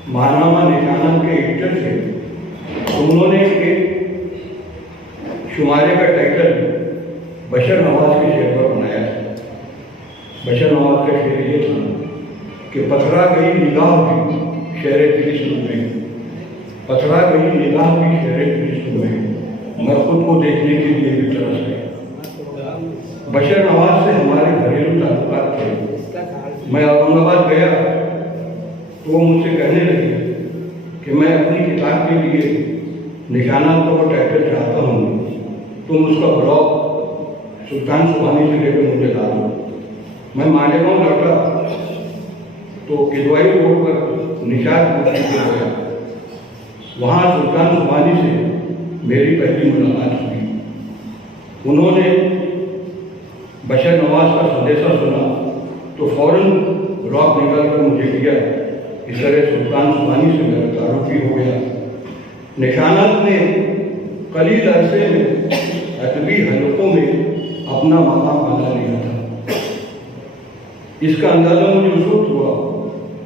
मानामा निशाना के एडिटर थे, तो उन्होंने एक शुमारे का टाइटल बशर नवाज के शेर पर बनाया था। बशर नवाज का शेर ये था कि पथरा गई निगाह भी शहर तिलिस्म में, पथरा गई निगाह भी शहर तिलिस्म में, मैं खुद को देखने के लिए भी तरस गया। बशर नवाज से हमारे घरेलू ताल्लुकात थे। मैं औरंगाबाद गया तो वो मुझसे कहने लगे कि मैं अपनी किताब के लिए निशाना तो टाइटल चाहता हूँ, तुम उसका ब्लॉग सुल्तान सुबानी से लेकर मुझे ला दो। मैं मालेगांव लौटा तो किदवाई रोड पर निशात मूर्ति से गया। वहाँ सुल्तान सुबानी से मेरी पहली मुलाकात हुई। उन्होंने बशर नवाज का संदेशा सुना तो फौरन रॉक निकाल कर मुझे दिया। इस तरह सुल्तान सुबानी से मेरा तारुफ भी हो गया। निशानात ने कलील अरसे में अदबी हलकों में अपना मकाम बना लिया था। इसका अंदाजा मुझे उस वक्त हुआ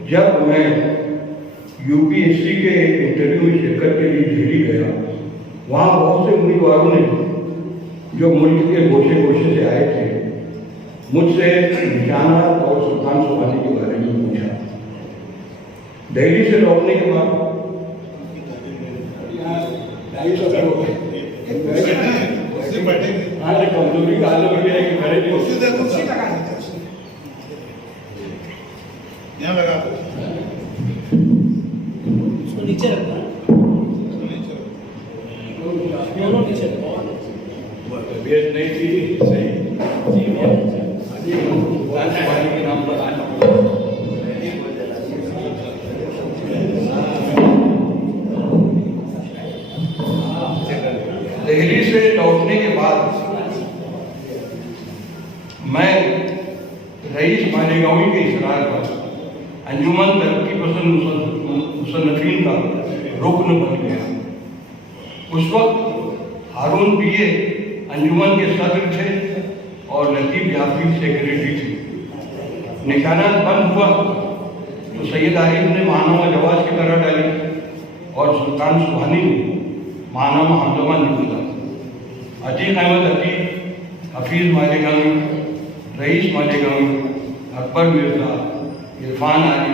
जब मैं यूपीएससी के इंटरव्यू में शिरकत के लिए दिल्ली गया। वहाँ बहुत से उम्मीदवारों ने जो मुल्क के गोशे गोशे से आए थे मुझसे निशानात और सुल्तान सुबानी के बारे में पूछा। दिल्ली से लौटने के बाद कमजोरी का आलम है कि खड़े नीचे रखना, दोनों नीचे तबीयत नहीं थी सही के नाम पर आना पड़ा। दिल्ली से लौटने के बाद मैं रईस मालेगांवी के इसरार पर अंजुमन तरक्की पसंद मुसन्नफीन का रुकन बन गया। उस वक्त हारून पीए अंजुमन के सदर थे और लतीफ याफी सेक्रेटरी थे। निशानात बंद हुआ तो सैयद आरिफ ने माहनामा जवाज की तरह डाली और सुल्तान सुहानी ने माहनामा हमदमा निकाला। अतीक अहमद अतीक, हफीज़ मालेगांवी, रईस मालेगांवी, अकबर मिर्जा, इरफान आली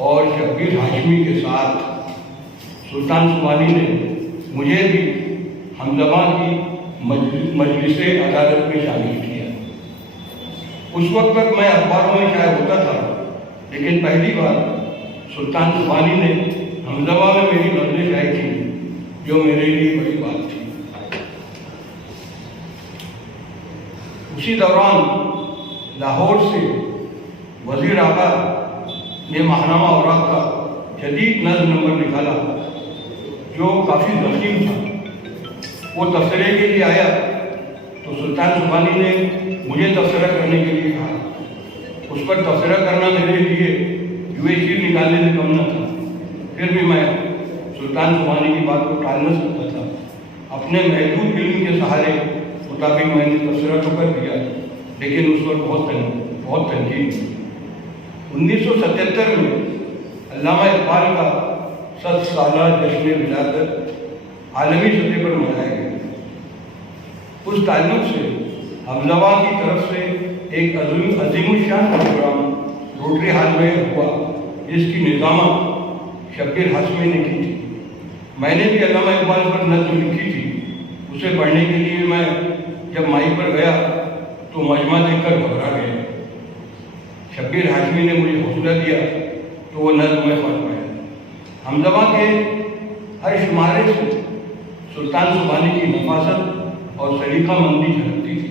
और शब्बीर हाशमी के साथ सुल्तान सुबानी ने मुझे भी हमदमा की मजलिस अदालत में शामिल किया। उस वक्त तक मैं अखबारों में शायद होता था, लेकिन पहली बार सुल्तान सुबानी ने हमदमा में मेरी नज़रें शायद की, जो मेरे लिए बड़ी बात थी। उसी दौरान लाहौर से वजीर आका ने माहनामा औरात का जदीद नज़्म नंबर निकाला जो काफ़ी ज़ख़ीम था। वो तबसरे के लिए आया तो सुल्तान सुबानी ने मुझे तबसरा करने के लिए कहा। उस पर तबसरा करना मेरे लिए यूएसी निकालने से कम न था। फिर भी मैं सुल्तान सुबानी की बात को टाल न सकता था। अपने महदूद इल्म के सहारे मुताबिक मैंने तबसरा तो कर दिया, लेकिन उस पर बहुत तनकीद की। 1977 में अल्लामा इकबाल का 100 साला जश्न विलादत आलमी सतह पर मनाया गया। उस ताल्लुक से हमदमा की तरफ से एक अजीमुशान प्रोग्राम रोटरी हाल में हुआ, जिसकी निज़ामत शब्बीर हाशमी ने की थी। मैंने भी अल्लामा इकबाल पर नज़्म लिखी थी। उसे पढ़ने के लिए मैं जब माइक पर गया तो मजमा देखकर घबरा गया। शब्बीर हाशमी ने मुझे हौसला दिया तो वो नज़्म में पढ़ पाया। हमदमा के हर शुमारे से सुल्तान सुबानी की नफासत और सलीका मंदी झलकती थी।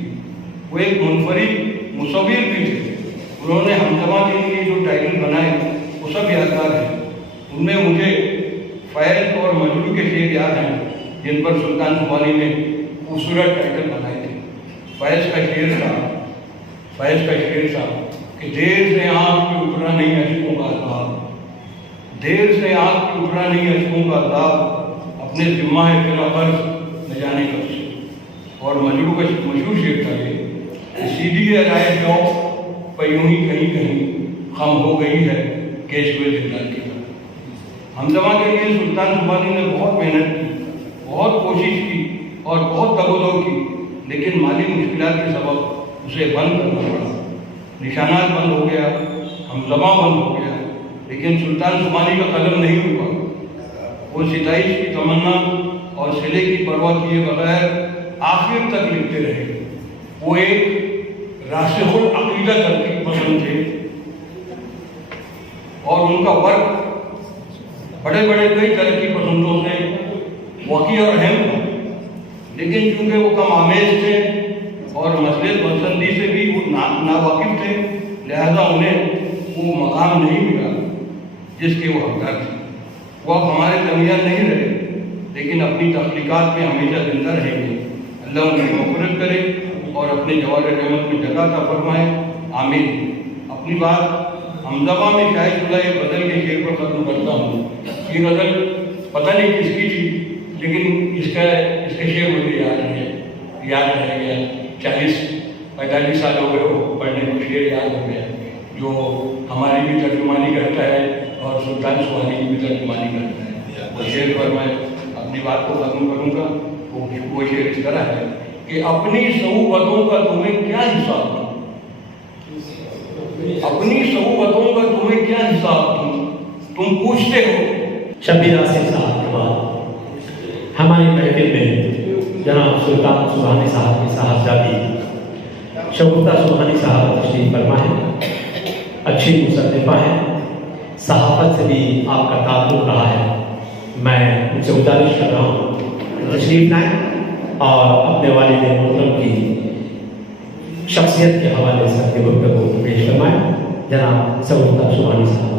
वो एक मुनफरिद मुसव्विर भी थे। उन्होंने हमदमा के लिए जो टाइटल बनाए वो सब यादगार हैं। उनमें मुझे फैज़ और मजरू के शेर याद हैं, जिन पर सुल्तान सुबानी ने खूबसूरत टाइटल बनाए थे। फैज़ का शेर था कि देर से आँख पे उतरा नहीं अशकों का अज़ाब, देर से आँख पे उतरा नहीं अशकों का अज़ाब, अपने जिम्मा है तेरा फर्ज न जाने कब से। और मजरू का मशहूर शेर था ये, सीधी है राय जाओ पर यूं ही कहीं कहीं खम हो गई है केशवे जिंदाल की तरह। हमदमा के लिए सुल्तान सुबानी ने बहुत मेहनत की, बहुत कोशिश की और बहुत दबोदब की, लेकिन माली मुश्किलात के सबब उसे बंद करना पड़ा। निशानात बंद हो गया, हमदमा बंद हो गया, लेकिन सुल्तान सुबानी का कलम नहीं रुका। वो सिताइश की तमन्ना और सिले की परवाह किए बगैर आखिर तक लिखते रहे। वो एक राशिहुल अकीदा तरकीब पसंद थे और उनका वर्क बड़े बड़े कई तरक्की पसंदों से वाक़ई और अहम था, लेकिन चूंकि वो कम आमेज थे और मसले पसंदी से भी वो नावाकिफ थे, लिहाजा उन्हें वो मकाम नहीं मिला जिसके वो हकदार थे। वो अब हमारे दरमियान नहीं रहे, लेकिन अपनी तख्लीकात में हमेशा जिंदा रहेंगे। अल्लाह उनकी मग़फ़िरत करे और अपने जवाल रहमत में जगह अता फरमाए, आमीन। अपनी बात हमदमा में शायद खुदा एक गज़ल के शेर पर ख़त्म करता हूँ। ये गज़ल पता नहीं किसकी थी, लेकिन इसके शेर मुझे याद रह गया। 40-45 साल हो गए वो पढ़ने को, शेर याद हो गया, जो हमारी भी तर्जुमानी करता है और सुल्तान सुहानी की भी तर्जुमानी करता है। वो शेर पर मैं अपनी बात को ख़त्म करूँगा। वो शेर इस तरह है कि अपनी सऊबतों का तुम्हें क्या हिसाब दूँ, अपनी सऊबतों का तुम्हें क्या हिसाब दूँ, तुम पूछते हो। शब्बीर आसिफ साहब के बाद हमारी महफिल में जनाब सुल्तान सुबहानी साहब की साहबजादी शगुफ्ता सुबहानी साहब तशरीफ फरमा है। अच्छी मुसन्निफा है, सहाफ़त से भी आपका ताल्लुक़ रहा है। मैं उनसे गुजारिश कर रहा हूँ तशरीफ लाएँ और अपने वालिद मोहतरम की शख्सियत के हवाले से अपनी गुफ्तगू को पेश फरमाएँ। जनाब शगुफ्ता सुबहानी साहब।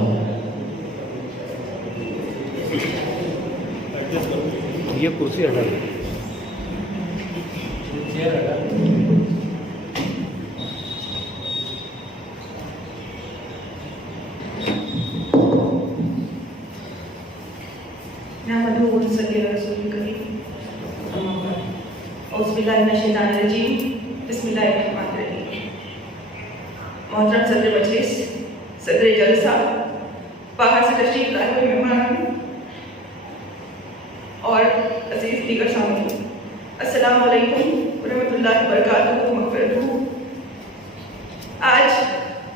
ये कुर्सी हटा दो। मोहतरम सदर मजलिस, सदर जलसा, बाहर से तशरीफ लाए हुए मेहमान और अजीज दीगर सामने, अस्सलाम वालेकुम रहमतुल्लाहि व बरकातुहू मग़फ़िरतुहू। आज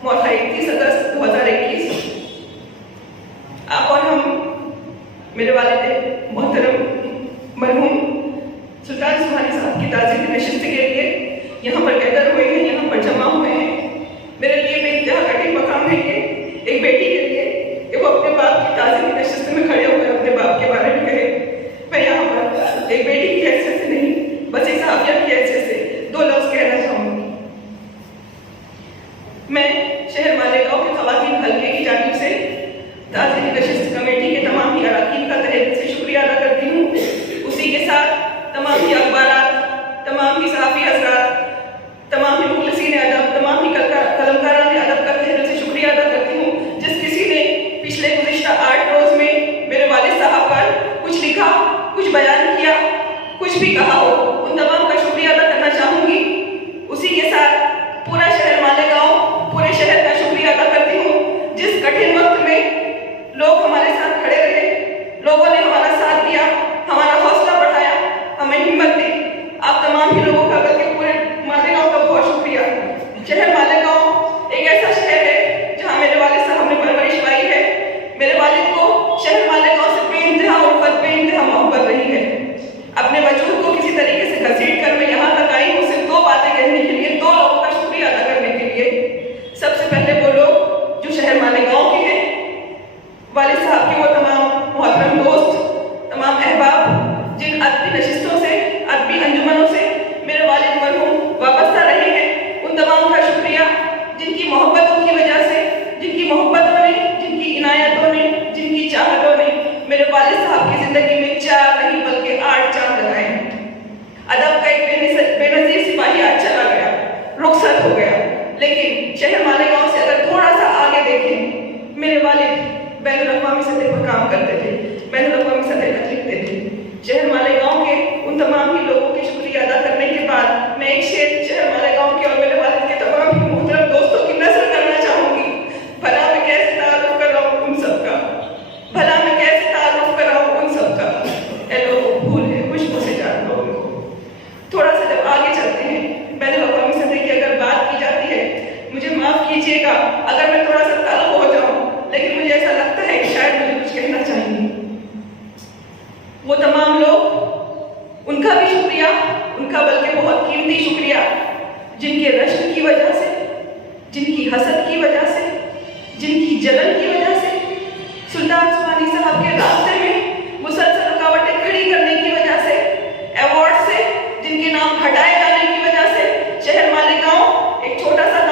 मौला 31 अगस्त 2021 आप और हम मेरे वालिद मोहतरम मरहूम सुल्तान सुबहानी साहब की ताज़ीम नशिस्त के लिए यहाँ पर कहकर हुए हैं, यहाँ पर जमा हुए हैं। मेरे लिए बेइंतहा कठिन मकाम है ये, एक बेटी के लिए कि वो अपने बाप की ताज़ीम नशिस्त में खड़े होकर अपने बाप के बारे में कहे। मैं यहाँ पर एक बेटी की हैसियत से नहीं, बस एक सहाफ़िया की हैसियत से 2 लफ्ज़ कहना चाहूँगी। मैं शहर मालेगांव के ख़वातीन हल्के की जानिब से ताज़ीम नशिस्त कमेटी के तमाम ही अरकान का तहे दिल से शुक्रिया अदा करती हूँ। उसी के साथ तमाम ही अखबारात, तमाम ही सहाफ़ी हज़रात, तमाम ही मुखलिसीन अदब, तमाम ही कलमकारान अदब का तहे दिल से शुक्रिया अदा करती हूँ। जिस किसी ने पिछले गुज़िश्ता 8 रोज़ में मेरे वालिद साहब पर कुछ लिखा, कुछ बयान किया, कुछ भी कहा हो, उन तमाम का शुक्रिया अदा करना चाहूँगी। उसी के साथ पूरा शहर मालेगांव, पूरे शहर का शुक्रिया अदा करती हूँ। जिस कठिन वक्त में लोग हमारे साथ खड़े रहे, लोगों ने हमारा साथ दिया, हमारा हौसला बढ़ाया, हमें हिम्मत दी। आप तमाम ही लोगों का, बल्कि पूरे मालेगांव का बहुत शुक्रिया। शहर मालेगांव एक ऐसा शहर है जहाँ मेरे वालिद साहब ने परवरिश पाई है। मेरे वालिद को शहर मालेगांव से बेइंतहा उल्फत, बेइंतहा मोहब्बत रही है। अपने वजूद को किसी तरीके से घसीट कर मैं यहाँ तक आई हूँ सिर्फ 2 बातें कहने के लिए, 2 लोगों का शुक्रिया अदा करने के लिए। सबसे पहले वो लोग जो शहर मालेगांव के हैं, वालिद साहब के वो तमाम मोहतरम दोस्त, तमाम अहबाब जिन अदबी नशिस्तों से, अदबी अंजुमनों से मेरे वालिद मरहूम वाबस्ता रहे हैं, उन तमाम का शुक्रिया। जिनकी मोहब्बतों की वजह से, जिनकी मोहब्बतों ने, जिनकी इनायतों ने, जिनकी चाहतों ने मेरे वालिद साहब की ज़िंदगी में 4 नहीं बल्कि 8 चांद लगाए हैं। अदब का एक बेनज़ीर सिपाही आज चला गया, रुखसत हो गया, लेकिन शहर मालेगांव से अगर थोड़ा सा आगे देखें, मेरे वालिद बैनुल-अक़वामी सतह पर काम करते थे, बैनुल-अक़वामी सतह तक लिखते थे। शहर मालेगांव के उन तमाम ही लोगों के शुक्रिया अदा करने के बाद मैं एक शेर शहर मालेगांव के और मेरे वालिद के तमाम ही मोहतरम दोस्तों की नज़र करना चाहूँगी। भला मैं कैसे तारुफ कर रहा हूँ उन सबका, भला मैं कैसे तारुफ कर रहा हूँ उन सबका। ए लोगों, भूल है खुशबू से जान लोगों को। थोड़ा सा जब आगे चलते हैं, बैनुल-अक़वामी सतह की अगर बात की जाती है, मुझे माफ़ कीजिएगा अगर मैं थोड़ा सा तल्ख़ हो जाऊँ, लेकिन मुझे ऐसा लगता है कि शायद मुझे कुछ कहना चाहिए। वो तमाम लोग, उनका भी शुक्रिया, उनका बल्कि बहुत कीमती शुक्रिया, जिनके रश्क की वजह से, जिनकी हसद की वजह से, जिनकी जलन की वजह से, सुल्तान सुबहानी साहब के रास्ते में मुसलसल रुकावटें खड़ी करने की वजह से, अवार्ड से जिनके नाम हटाए जाने की वजह से शहर मालेगांव एक छोटा सा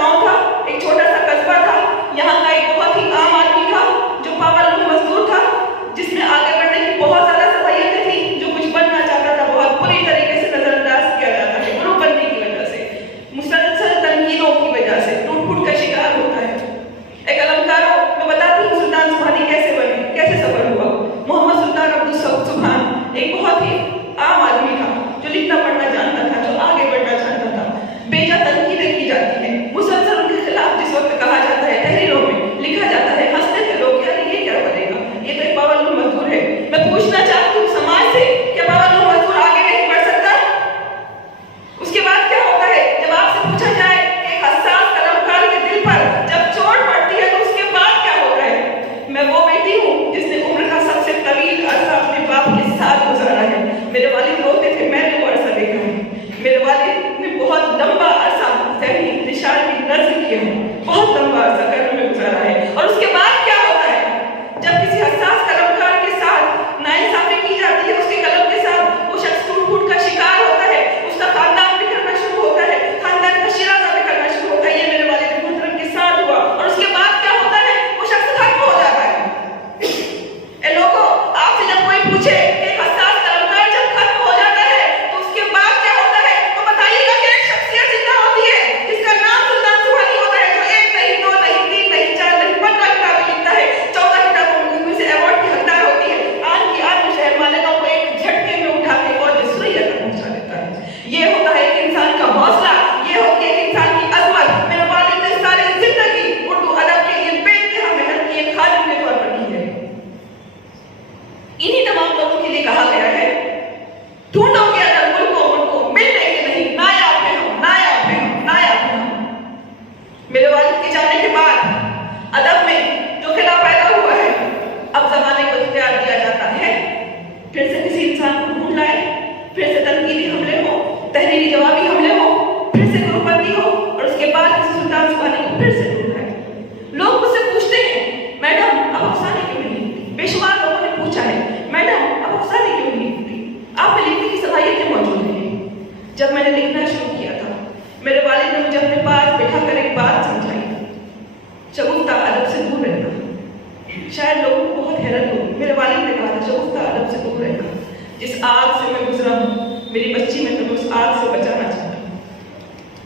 شاید لوگوں کو بہت حیرت ہو. میرے والد نے کہا تھا شگفتہ ادب سے دور رہنا. جس آگ سے میں گزرا ہوں میری بچی میں تمہیں اس آگ سے بچانا چاہتا ہوں.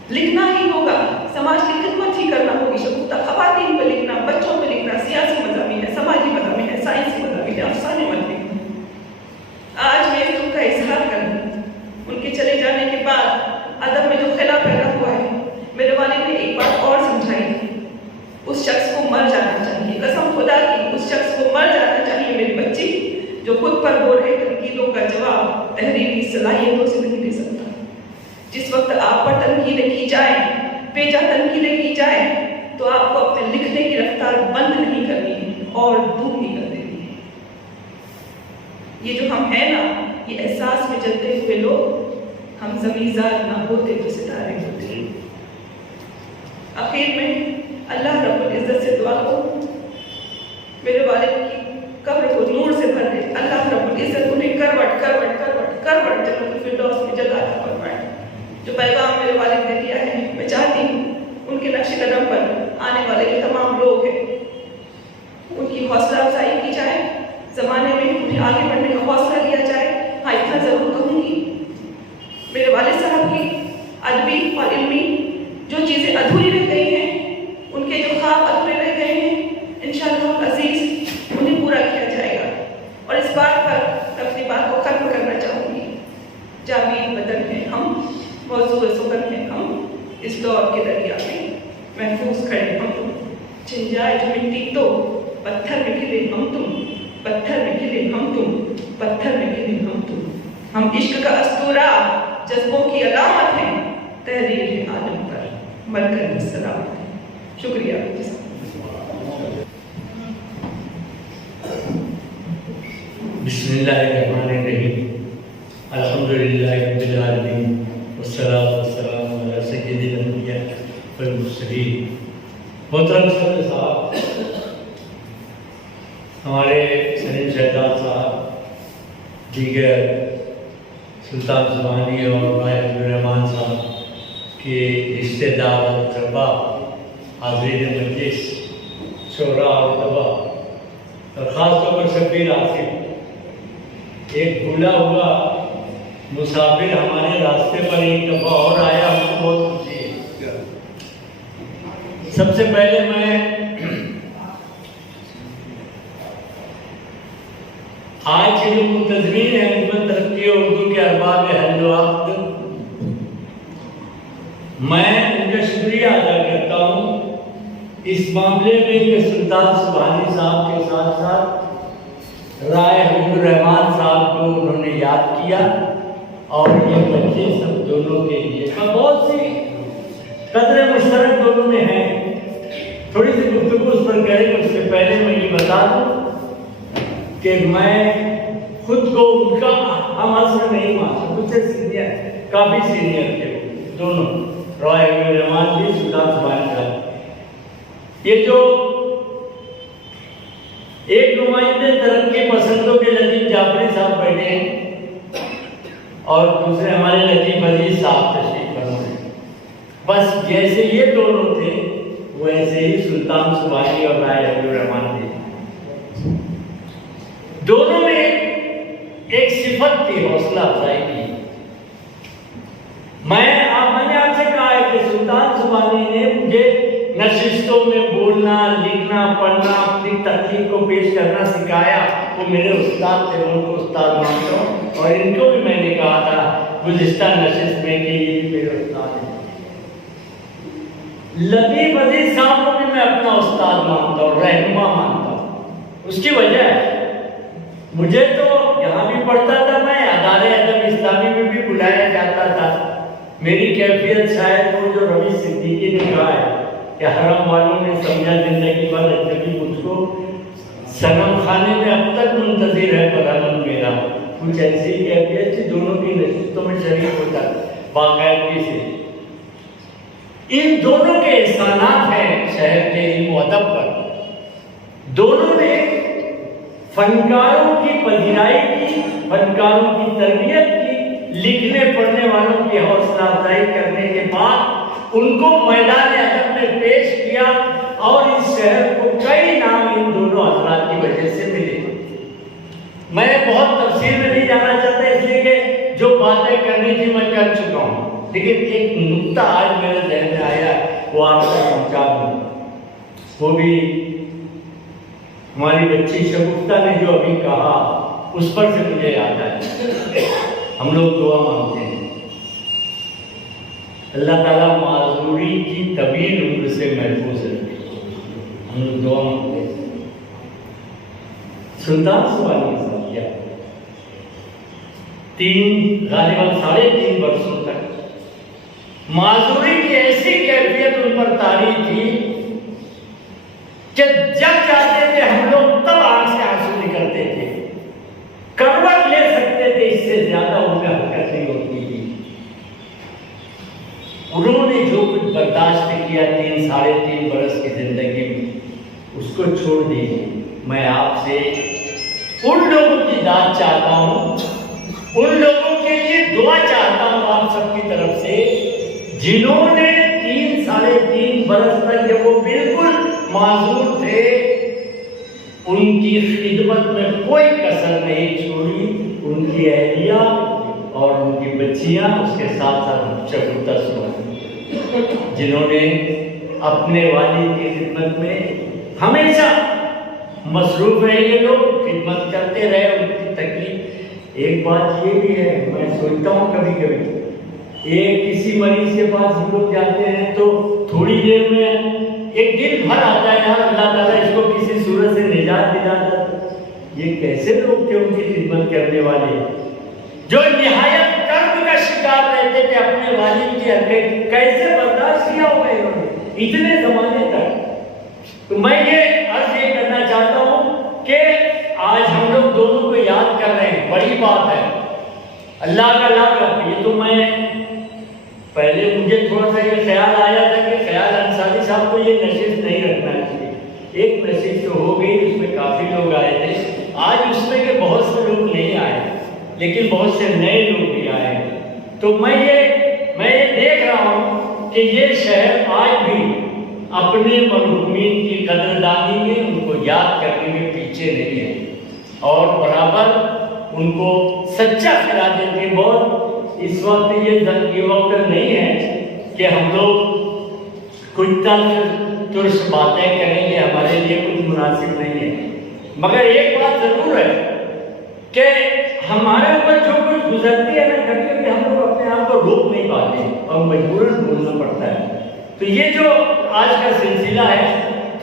لکھنا ہی ہوگا, سماج کی خدمت ہی کرنا ہوگی. شگفتہ خواتین پہ لکھنا, بچوں پہ لکھنا, سیاسی مضامین ہے, سماجی مضامین ہے, سائنسی مضامین ہے, افسانے مت لکھنا. آج میں اس دکھ کا اظہار کروں. ان کے چلے جانے کے بعد ادب میں جو خلا پیدا ہوا ہے, میرے والد نے ایک بات اور سمجھائی تھی, اس شخص کو مر جانا چاہیے. قسم خدا کی اس شخص کو مر جانا چاہیے میری بچی جو خود پر ہو رہے تنقیدوں کا جواب تحریری صلاحیتوں سے نہیں دے سکتا. جس وقت آپ پر تنقیدیں کی جائیں, بیجا تنقیدیں کی جائیں, تو آپ کو اپنے لکھنے کی رفتار بند نہیں کرنی ہے اور دھومی کر دینی ہے. یہ جو ہم ہیں نا, یہ احساس میں چلتے ہوئے لوگ, ہم زمیندار نہ ہوتے تو ستارے ہوتے. آخر میں اللہ رب العزت سے دعا کروں میرے والد کی قبر کو نور سے بھر دے. اللہ رب العزت انہیں کروٹ کروٹ کروٹ کروٹ جنت الفردوس میں جگہ عطا فرمائے. جو پیغام میرے والد نے دیا ہے, میں چاہتی ہوں ان کے نقش قدم پر آنے والے جو تمام لوگ ہیں ان کی حوصلہ افزائی کی جائے, زمانے میں انہیں آگے بڑھنے کا حوصلہ دیا جائے. ہاں اتنا ضرور کہوں گی, میرے والد صاحب کی ادبی اور علمی جو چیزیں ادھوری رہ گئی ہیں, ان کے جو خواب ادھورے رہ گئے ہیں, انشاءاللہ العزیز انہیں پورا کیا جائے گا. اور اس بات پر اپنی بات کو ختم کرنا چاہوں گی. جاوید بدن ہیں ہم, موضوع سخن ہیں ہم, اس دور کے دریا میں محفوظ کھڑے ہم تم. چھن جائے جو مٹی تو پتھر میں کھلے ہم تم, پتھر میں کھلے ہم تم, پتھر میں کھلے ہم تم. ہم عشق کا اسطورہ جذبوں کی علامت ہیں, تحریر عالم پر مرکز السلامت ہے. شکریہ. بسم اللہ الرحمن الرحیم. الحمدللہ رب العالمین والصلاۃ والسلام علی سید الانبیاء والمرسلین. محترم صدر صاحب, ہمارے سلیم شہزاد صاحب, دیگر سلطان زمانی اور بھائی عبدالرحمان صاحب کے رشتہ دار اور اقربا, حاضرین مجلس, شعراء اور طلباء, اور خاص طور پر شبیر آصف, ایک بھولا ہوا مسافر ہمارے راستے پر ایک دفعہ اور آیا, ہم کو بہت خوشی ہے. سب سے پہلے میں آج کے جو منتظمین ہیں خدمت ترقی اردو کے ارباب حل و عقد, میں ان کا شکریہ ادا کرتا ہوں اس معاملے میں کہ سلطان سبحانی صاحب کے ساتھ ساتھ رائے حبیب الرحمان صاحب کو انہوں نے یاد کیا, اور یہ بچے سب دونوں کے لیے بہت سی قدر مشترک دونوں میں ہیں. تھوڑی سی گفتگو اس پر کریں. اس سے پہلے میں یہ بتا دوں کہ میں خود کو ان کا ہم اثر نہیں مانتا, مجھ سے سینئر, کافی سینئر تھے دونوں, رائے حبیب الرحمان جی, سلطان سبحانی صاحب. یہ جو ایک نمائندے ترقی پسندوں کے لطیف جعفری صاحب بیٹھے ہیں اور دوسرے ہمارے لطیف عزیز صاحب تشریف فرما ہیں. بس جیسے یہ دونوں تھے ویسے ہی سلطان سبحانی اور رائے حبیب الرحمان تھے. دونوں میں ایک صفت تھی, حوصلہ افزائی کی. میں نے آپ سے کہا ہے کہ سلطان سبحانی نے مجھے نشستوں میں بولنا, لکھنا, پڑھنا, اپنی تحقیق کو پیش کرنا سکھایا. وہ میرے استاد تھے, ان کو استاد مانتا ہوں, اور ان کو بھی میں نے کہا تھا گزشتہ نشست میں کہ یہ بھی میرے استاد ہیں. لطیف عزیز صاحب کو بھی میں اپنا استاد مانتا ہوں, رہنما مانتا ہوں. اس کی وجہ ہے مجھے تو یہاں بھی پڑھتا تھا میں, ادارے ادب اسلامی میں بھی بلایا جاتا تھا. میری کیفیت شاید وہ جو روی صدیقی نے کہا ہے کہ حرم والوں نے سمجھا زندگی بھر اجنبی مجھ کو صنم خانے میں اب تک منتظر ہے پرامن میرا. کچھ ایسی کیفیت تھی, دونوں کی نشستوں میں شریک ہوتا باقاعدگی سے. ان دونوں کے احسانات ہیں شہر کے علم و ادب پر. دونوں نے فنکاروں کی پذیرائی کی, فنکاروں کی تربیت کی, لکھنے پڑھنے والوں کی حوصلہ افزائی کرنے کے بعد ان کو میدان ادب میں پیش کیا, اور اس شہر کو کئی نام ان دونوں حضرات जो बातें करनी थी मैं कर चुका हूँ, लेकिन एक नुक्ता आज मेरे ذہن में आया, वो आप तक पहुँचा दूँ। वो भी हमारी बच्ची शगुफ्ता ने जो अभी कहा, उस पर से मुझे याद आया। हम लोग दुआ मांगते हैं, अल्लाह ताला माजूरी की तवील उम्र से महफूज रखे। हम लोग दुआ मांगते हैं। सुल्तान सुबानी साहब क्या 3 साढ़े 3 वर्षों तक माजूरी की ऐसी कैफियत उन पर तारी थी कि जब जाते थे हम लोग तब आंख से आंसू निकलते थे, करवट ले सकते थे, इससे ज्यादा उनका हरकत नहीं होती थी। उन्होंने जो कुछ बर्दाश्त किया 3 साढ़े 3 बरस की जिंदगी में, उसको छोड़ दीजिए। मैं आपसे उन लोगों की दाद चाहता हूँ, उन लोगों के लिए दुआ चाहता हूँ आप सबकी तरफ से, जिन्होंने 3 साढ़े 3 बरस तक जब वो बिल्कुल माजूर थे, उनकी खिदमत में कोई कसर नहीं छोड़ी। उनकी अहलिया और उनकी बच्चियां, उसके साथ साथ शगुफ्ता सुबानी, जिन्होंने अपने वालिद की खिदमत में हमेशा मसरूफ रहे, ये लोग खिदमत करते रहे, उनकी तकलीफ। एक बात ये भी है, मैं सोचता हूँ कभी कभी, किसी मरीज के पास हम लोग जाते हैं तो थोड़ी देर में एक दिन भर आता है, यार अल्लाह ताला इसको किसी सूरत से निजात दिला दे। ये कैसे लोग थे उनकी खिदमत करने वाले, जो निहायत कर्ब का शिकार रहते थे, अपने वालिद की हरकत कैसे बर्दाश्त किया होगा इन्होंने इतने जमाने तक। तो मैं ये अर्ज ये करना चाहता हूँ कि आज हम लोग दोनों को याद कर रहे हैं, बड़ी बात है, अल्लाह का लाभ। ये तो मैं पहले मुझे थोड़ा सा ये ख्याल आया था कि ख्याल अंसारी साहब को ये नशिस्त नहीं रखना चाहिए। एक नशिस्त तो हो गई, उसमें काफ़ी लोग आए थे। आज उसमें के बहुत से लोग नहीं आए, लेकिन बहुत से नए लोग भी आए। तो मैं ये देख रहा हूँ कि ये शहर आज भी अपने मरहूमीन की कदरदानी में, उनको याद करने में पीछे नहीं है और बराबर उनको सच्चा खिला देते। बहुत इस वक्त ये वक्त नहीं है कि हम लोग कुछ तुर्स बातें करेंगे, हमारे लिए कुछ मुनासिब नहीं है। मगर एक बात जरूर है कि हमारे ऊपर जो कुछ गुजरती है ना, कभी कभी हम लोग अपने आप को रोक नहीं पाते और मजबूरन बोलना पड़ता है। तो ये जो आज का सिलसिला है,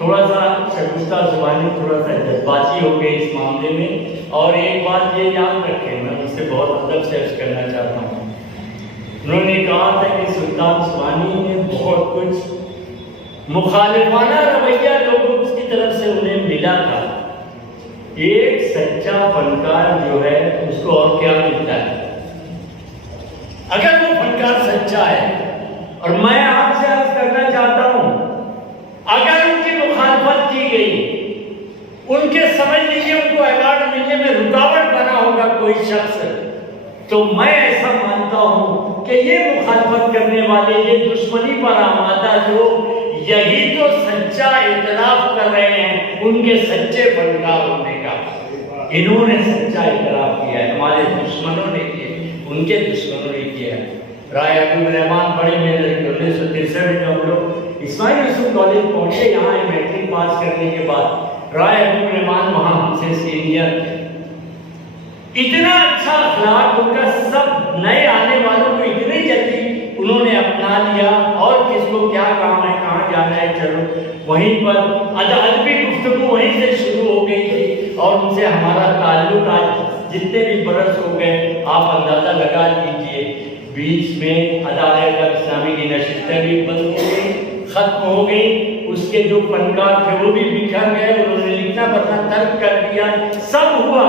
थोड़ा सा शगुफ्ता सुबानी थोड़ा सा जज्बाती हो गई इस मामले में। और एक बात ये याद रखें, मैं उससे बहुत अदब से अर्ज करना चाहता हूँ। उन्होंने कहा था कि सुल्तान सुबानी ने बहुत कुछ मुखालिफाना रवैया लोगों की तरफ से उन्हें मिला था। एक सच्चा फनकार जो है उसको और क्या मिलता है, अगर वो फनकार सच्चा है। और मैं आपसे अर्ज करना चाहता हूं, अगर उनकी मुखालफत की गई, उनके समझ लीजिए उनको अवार्ड मिलने में रुकावट बना होगा कोई शख्स, तो मैं ऐसा मानता हूं कि ये मुखालफत करने वाले, ये दुश्मनी पर आमादा लोग, यही तो सच्चा इतराफ कर रहे हैं उनके सच्चे फनकार होने का। इन्होंने सच्चा इतराफ किया है, हमारे दुश्मनों ने किया, उनके दुश्मनों ने किया। राय अब्दुल रहमान बड़े मेरे 1963 में हम लोग इस्माइल यूसुफ कॉलेज पहुंचे, यहाँ मैट्रिक पास करने के बाद राय अब्दुल रहमान वहाँ हमसे सीनियर थे। इतना अच्छा अखलाक उनका, सब नए आने वालों को इतनी जल्दी उन्होंने अपना लिया, और किसको क्या काम है, कहाँ जाना है, चलो वहीं पर अदबी गुफ्तगू वहीं से शुरू हो गई थी। और उनसे हमारा ताल्लुक आज जितने भी बरस हो गए आप अंदाज़ा लगा लीजिए। बीच में अदालत इस्लामी की नशिस्तें भी बंद हो गई, ख़त्म हो गई, उसके जो फनकार थे वो भी बिखर गए, उन्होंने लिखना पढ़ना तर्क कर दिया, सब हुआ।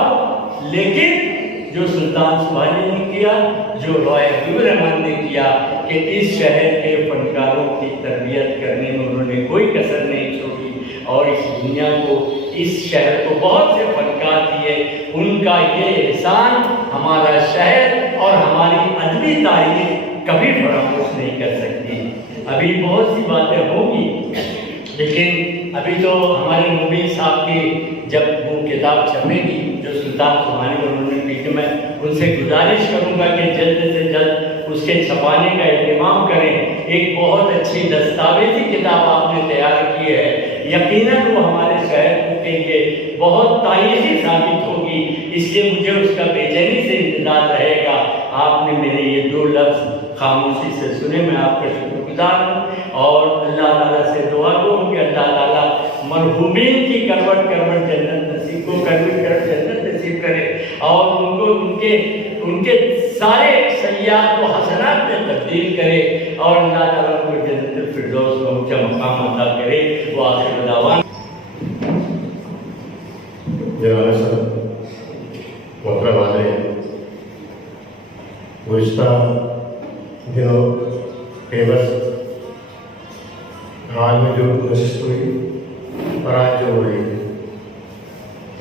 लेकिन जो सुल्तान सुबानी ने किया, जो राय अब्दुल रहमान ने किया, कि इस शहर के फनकारों की तरबियत करने में उन्होंने कोई कसर नहीं छोड़ी और इस दुनिया को, इस शहर को बहुत से फनकार दिए। उनका ये एहसान हमारा शहर और हमारी अदबी तारीख कभी फरामोश नहीं कर सकती। अभी बहुत सी बातें होंगी, लेकिन अभी तो हमारे मुबीन साहब की जब वो किताब छपेगी जो सुल्तान सुभानी को उन्होंने लिखी। मैं उनसे गुजारिश करूंगा कि जल्द से जल्द उसके छपाने का इंतजाम करें। एक बहुत अच्छी दस्तावेजी किताब आपने तैयार की है, यकीनन वो हमारे शहर के लिए बहुत तारीखी साबित होगी, इसलिए मुझे उसका बेचैनी से इंतजार रहेगा। आपने मेरे ये 2 लफ्ज़ खामोशी से सुने, मैं आपका शुक्रगुजार हूँ और अल्लाह ताला से दुआ करूँ कि अल्लाह ताला मरहूमीन की करवट करवट जन्नत नसीब को करवट जन्नत नसीब करे और उनको उनके सारे सय्यात को हसनात में तब्दील करे और अल्लाह ताला उनको जन्नत फिरदौस का ऊंचा मकाम अता करे। वो आखिर दावान जनाब सर मोहतरम वाले गुज़िश्ता दिनों फेमस हाल में जो नशिस्त हुई और आज जो हो रही है,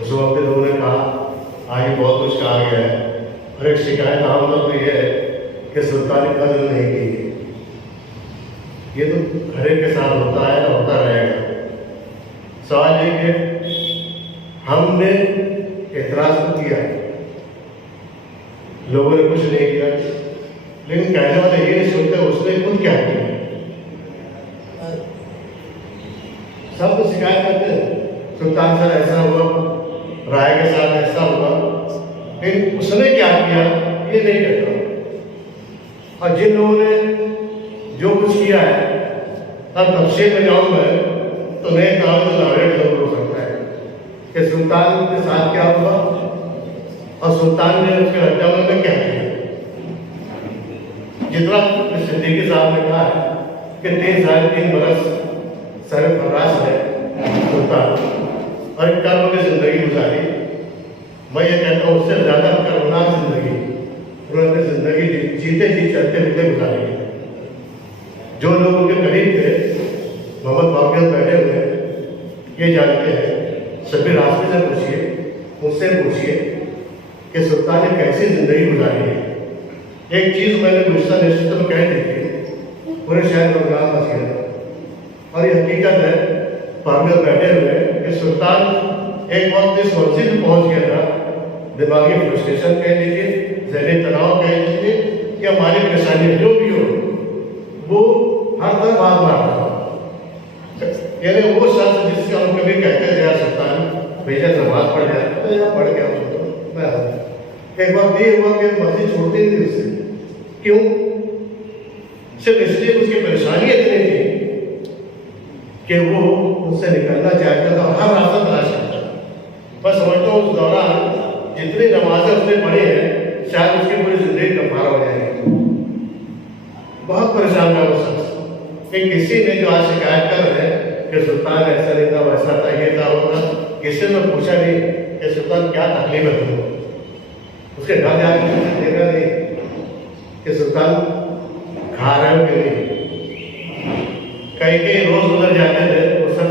उस वक्त लोगों ने कहा आगे बहुत कुछ कहा गया है और एक शिकायत आम तौर पर यह है कि सुल्तानी कदर नहीं की। ये तो हर एक के साथ होता है और होता रहेगा। सवाल ये कि हमने एतराज़ तो किया है, लोगों ने कुछ नहीं किया, लेकिन कहने वाले ये नहीं सोचते उसने खुद क्या किया। सब तो शिकायत करते हैं सुल्तान सर ऐसा हुआ, राय के साथ ऐसा हुआ, लेकिन उसने क्या किया ये नहीं कहता। और जिन लोगों ने जो कुछ किया है, अब तफसील में जाऊँ मैं तो नए ताज़ जरूर हो सकता है कि सुल्तान के साथ क्या हुआ और सुल्तान ने उसके रद्द में क्या किया। जितना सिद्दीकी साहब ने कहा है कि 3 बरस सर फराज है सुल्तान और एक कर्म की जिंदगी गुजारी। मैं ये कहता हूँ उससे ज़्यादा कर्मनाक जिंदगी उन्होंने जिंदगी जीते जी चलते फिरते गुजारी। जो लोग उनके करीब थे, मोहम्मद बाक़ियत बैठे हुए ये जानते हैं, सभी रास्ते से पूछिए, मुझसे पूछिए कि सुल्तान ने कैसी ज़िंदगी गुजारी है। एक चीज़ मैंने गुज़िश्ता नशिस्त में कह दी थी, पूरे शहर में गुलाम बच गया और ये हकीकत है पागल बैठे हुए कि सुल्तान एक वक्त इस मस्जिद में पहुँच गया था, दिमागी फ्रस्ट्रेशन कह लीजिए, ज़हनी तनाव कह लीजिए कि हमारी परेशानी जो भी हो वो हर तरफ बात मारता था। यानी वो शख्स जिससे हम कभी कहते थे यार सुल्तान भैया नमाज पढ़ जाए तो यार पढ़ गया मैं एक बार ये हुआ कि मस्जिद छोड़ती नहीं थी उससे। क्यों? सिर्फ इसलिए उसकी परेशानी इतनी थी कि वो उससे निकलना चाहता था, हर रास्ता तलाश करता था। मैं समझता हूँ उस दौरान जितनी नमाजें उसने पढ़ी हैं शायद उसकी पूरी जिंदगी कफारा हो जाएगी। बहुत परेशान था वो शख्स कि किसी ने जो आज शिकायत कर रहे हैं कि सुल्तान ऐसा नहीं था, वैसा था, ये था, वो था, किसी ने पूछा नहीं कि सुल्तान क्या तकलीफ है तुमको। उसके घर जाकर देखा नहीं कि सुल्तान खा रहे हो कि नहीं। कई रोज उधर जाते थे, वो सब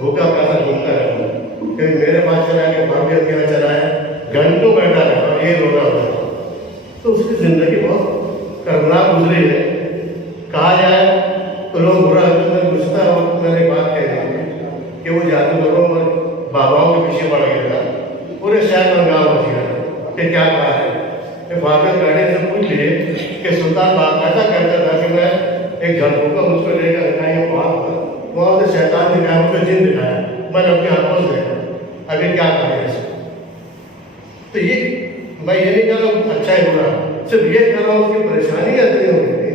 भूखा प्यासा घूमता रहता, कभी मेरे पास चला गया, भाभी यहाँ चला है, घंटों बैठा रहता और ये रोना होता। तो उसकी जिंदगी बहुत कर्मनाक गुजरी है। कहा जाए तो लोग बुरा गुस्सा वक्त मैंने बात कह दी कि वो जादूगरों और बाबाओं के पीछे पड़ गया था, पूरे शहर में गाँव बच गया कि क्या कहा है। बाबर गाड़ी से पूछ लिए कि सुल्तान बाकायदा कहता था कि मैं एक झलकूका मुझको लेकर दिखाई वहाँ से शैतान दिखाया, मुझको जिन दिखाया, मैंने अपने हाथों से देखा, अभी क्या कहा है इसको। तो ये मैं ये नहीं कह रहा हूँ अच्छा है बुरा, सिर्फ ये कह रहा हूँ उसकी परेशानी इतनी हो गई थी